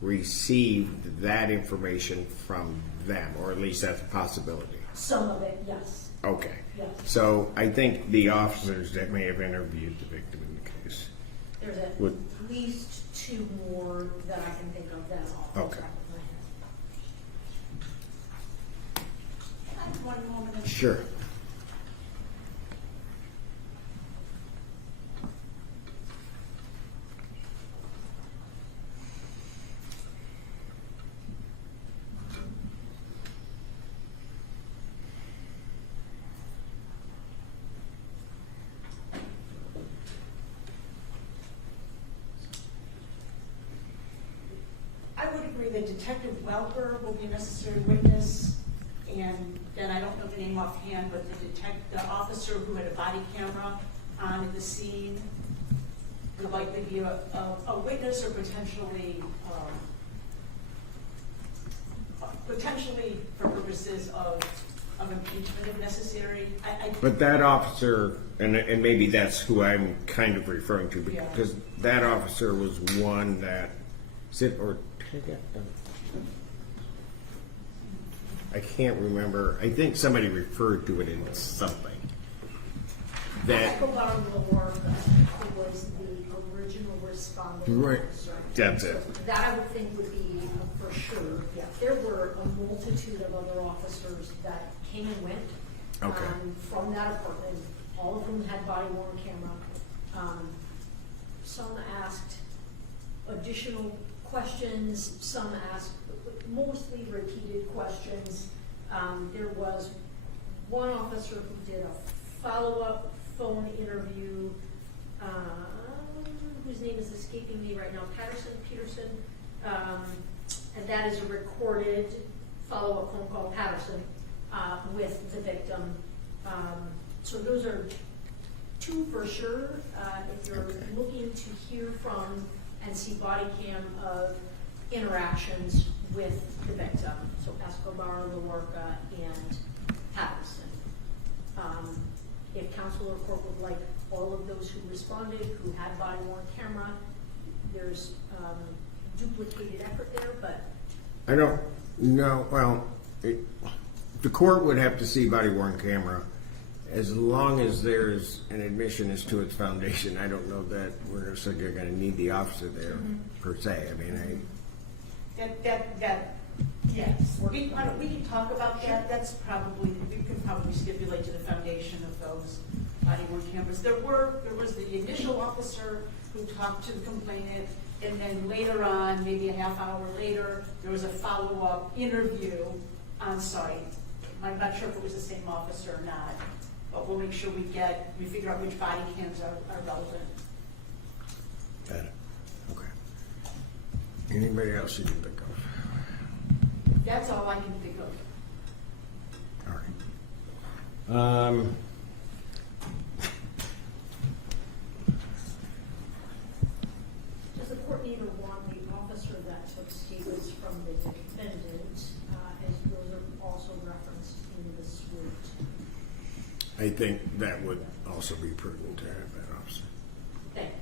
received that information from them, or at least that's a possibility. Some of it, yes. Okay. Yes. So I think the officers that may have interviewed the victim in the case. There's at Would- least two more that I can think of that off the top of Okay. my head. I have one moment. Sure. I would agree that Detective Welker will be a necessary witness, and then I don't know the name offhand, but the officer who had a body camera on at the scene could likely be a witness or potentially for purposes of impeachment if necessary. But that officer, and maybe that's who I'm kind of referring to, Yeah. because that officer was one that I can't remember. I think somebody referred to it in something. That Escobar Lawarca, who was the original respondent. Right. officer. That's it. So that I would think would be for sure, yeah. There were a multitude of other officers that came and went Okay. from that apartment. All of them had body worn camera. Some asked additional questions, some asked mostly repeated questions. There was one officer who did a follow-up phone interview, whose name is escaping me right now, Peterson, and that is a recorded follow-up phone call, Patterson, with the victim. So those are two for sure. If you're Okay. looking to hear from and see body cam of interactions with the victim, so Escobar, Lawarca, and Patterson. If counsel or court would like all of those who responded, who had body worn camera, there's duplicated effort there, but I don't know. Well, the court would have to see body worn camera. As long as there's an admission as to its foundation, I don't know that we're necessarily going to need the officer there per se. I mean, Yes, we can talk about that. That's probably, we could probably stipulate to the foundation of those body worn cameras. There was the initial officer who talked to the complainant, and then later on, maybe a half hour later, there was a follow-up interview on site. I'm not sure if it was the same officer or not, but we'll make sure we figure out which body cams are relevant. got it. Okay. Anybody else you can think of? That's all I can think of. All right. I think that would also be prudent to have that, officer. Thank you.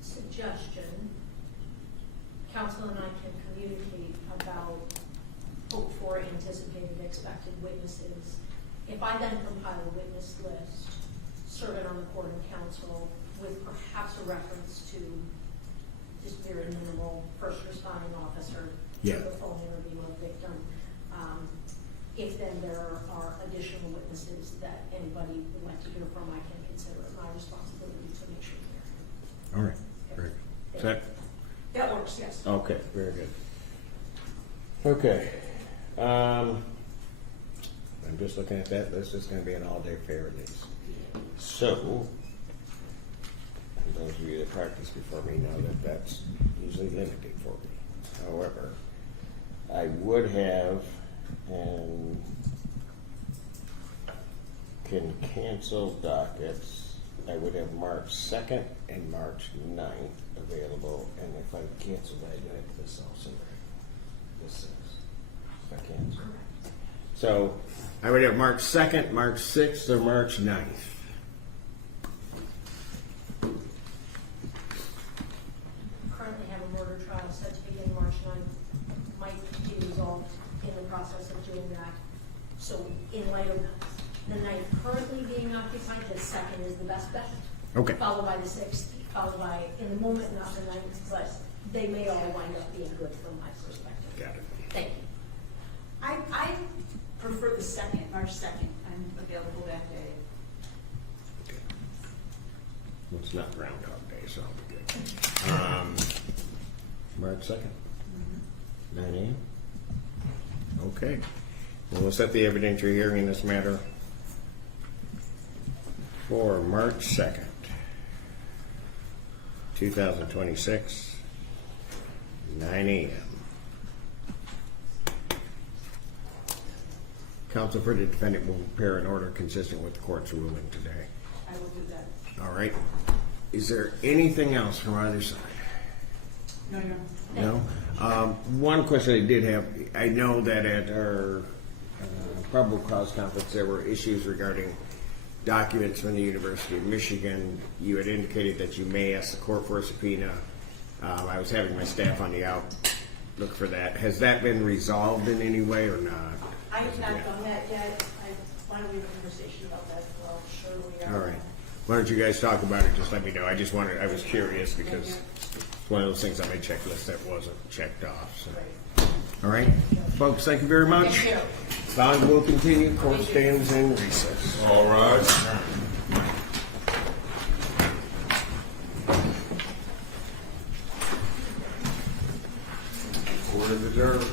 Suggestion, council and I can communicate about hope for anticipated expected witnesses. If I then compile a witness list, serve it on the court and council with perhaps a reference to just very minimal first responding officer, Yeah. the phone interview of victim. If then there are additional witnesses that anybody would like to hear from, I can consider it my responsibility to make sure they're All right, very good. Is that, That works, yes. okay, very good. Okay. I'm just looking at that. This is going to be an all-day fair of these. So, those of you that practice before me know that that's usually limited for me. However, I would have and can cancel dockets. I would have March 2nd and March 9th available, and if I cancel that, I have this also right. This says if I cancel. So I would have March 2nd, March 6th, or March 9th. Currently have a murder trial set to begin March 9th. Might be resolved in the process of doing that. So in light of the 9th currently being occupied, the 2nd is the best bet. Okay. Followed by the 6th, followed by, in the moment, not the 9th, but they may all wind up being good from my perspective. Got it. Thank you. I prefer the second, March 2nd. I'm available that day. Okay. Well, it's not Groundhog Day, so I'll be good. March 2nd, 9 a.m. Okay. Well, we'll set the evidentiary hearing in this matter for March 2nd, 2026, 9 a.m. Counsel for the defendant will prepare an order consistent with the court's ruling today. I will do that. All right. Is there anything else from either side? No. No? One question I did have, I know that at our probable cause conference, there were issues regarding documents from the University of Michigan. You had indicated that you may ask the court for a subpoena. I was having my staff on the out look for that. Has that been resolved in any way or not? I have not done that yet. I want to have a conversation about that. Well, sure we are. All right. Why don't you guys talk about it? Just let me know. I just wanted, I was curious because it's one of those things on my checklist that wasn't checked off. So. All right. Folks, thank you very much. Thank you. Time will continue. Court stands in recess. All rise. Court is adjourned.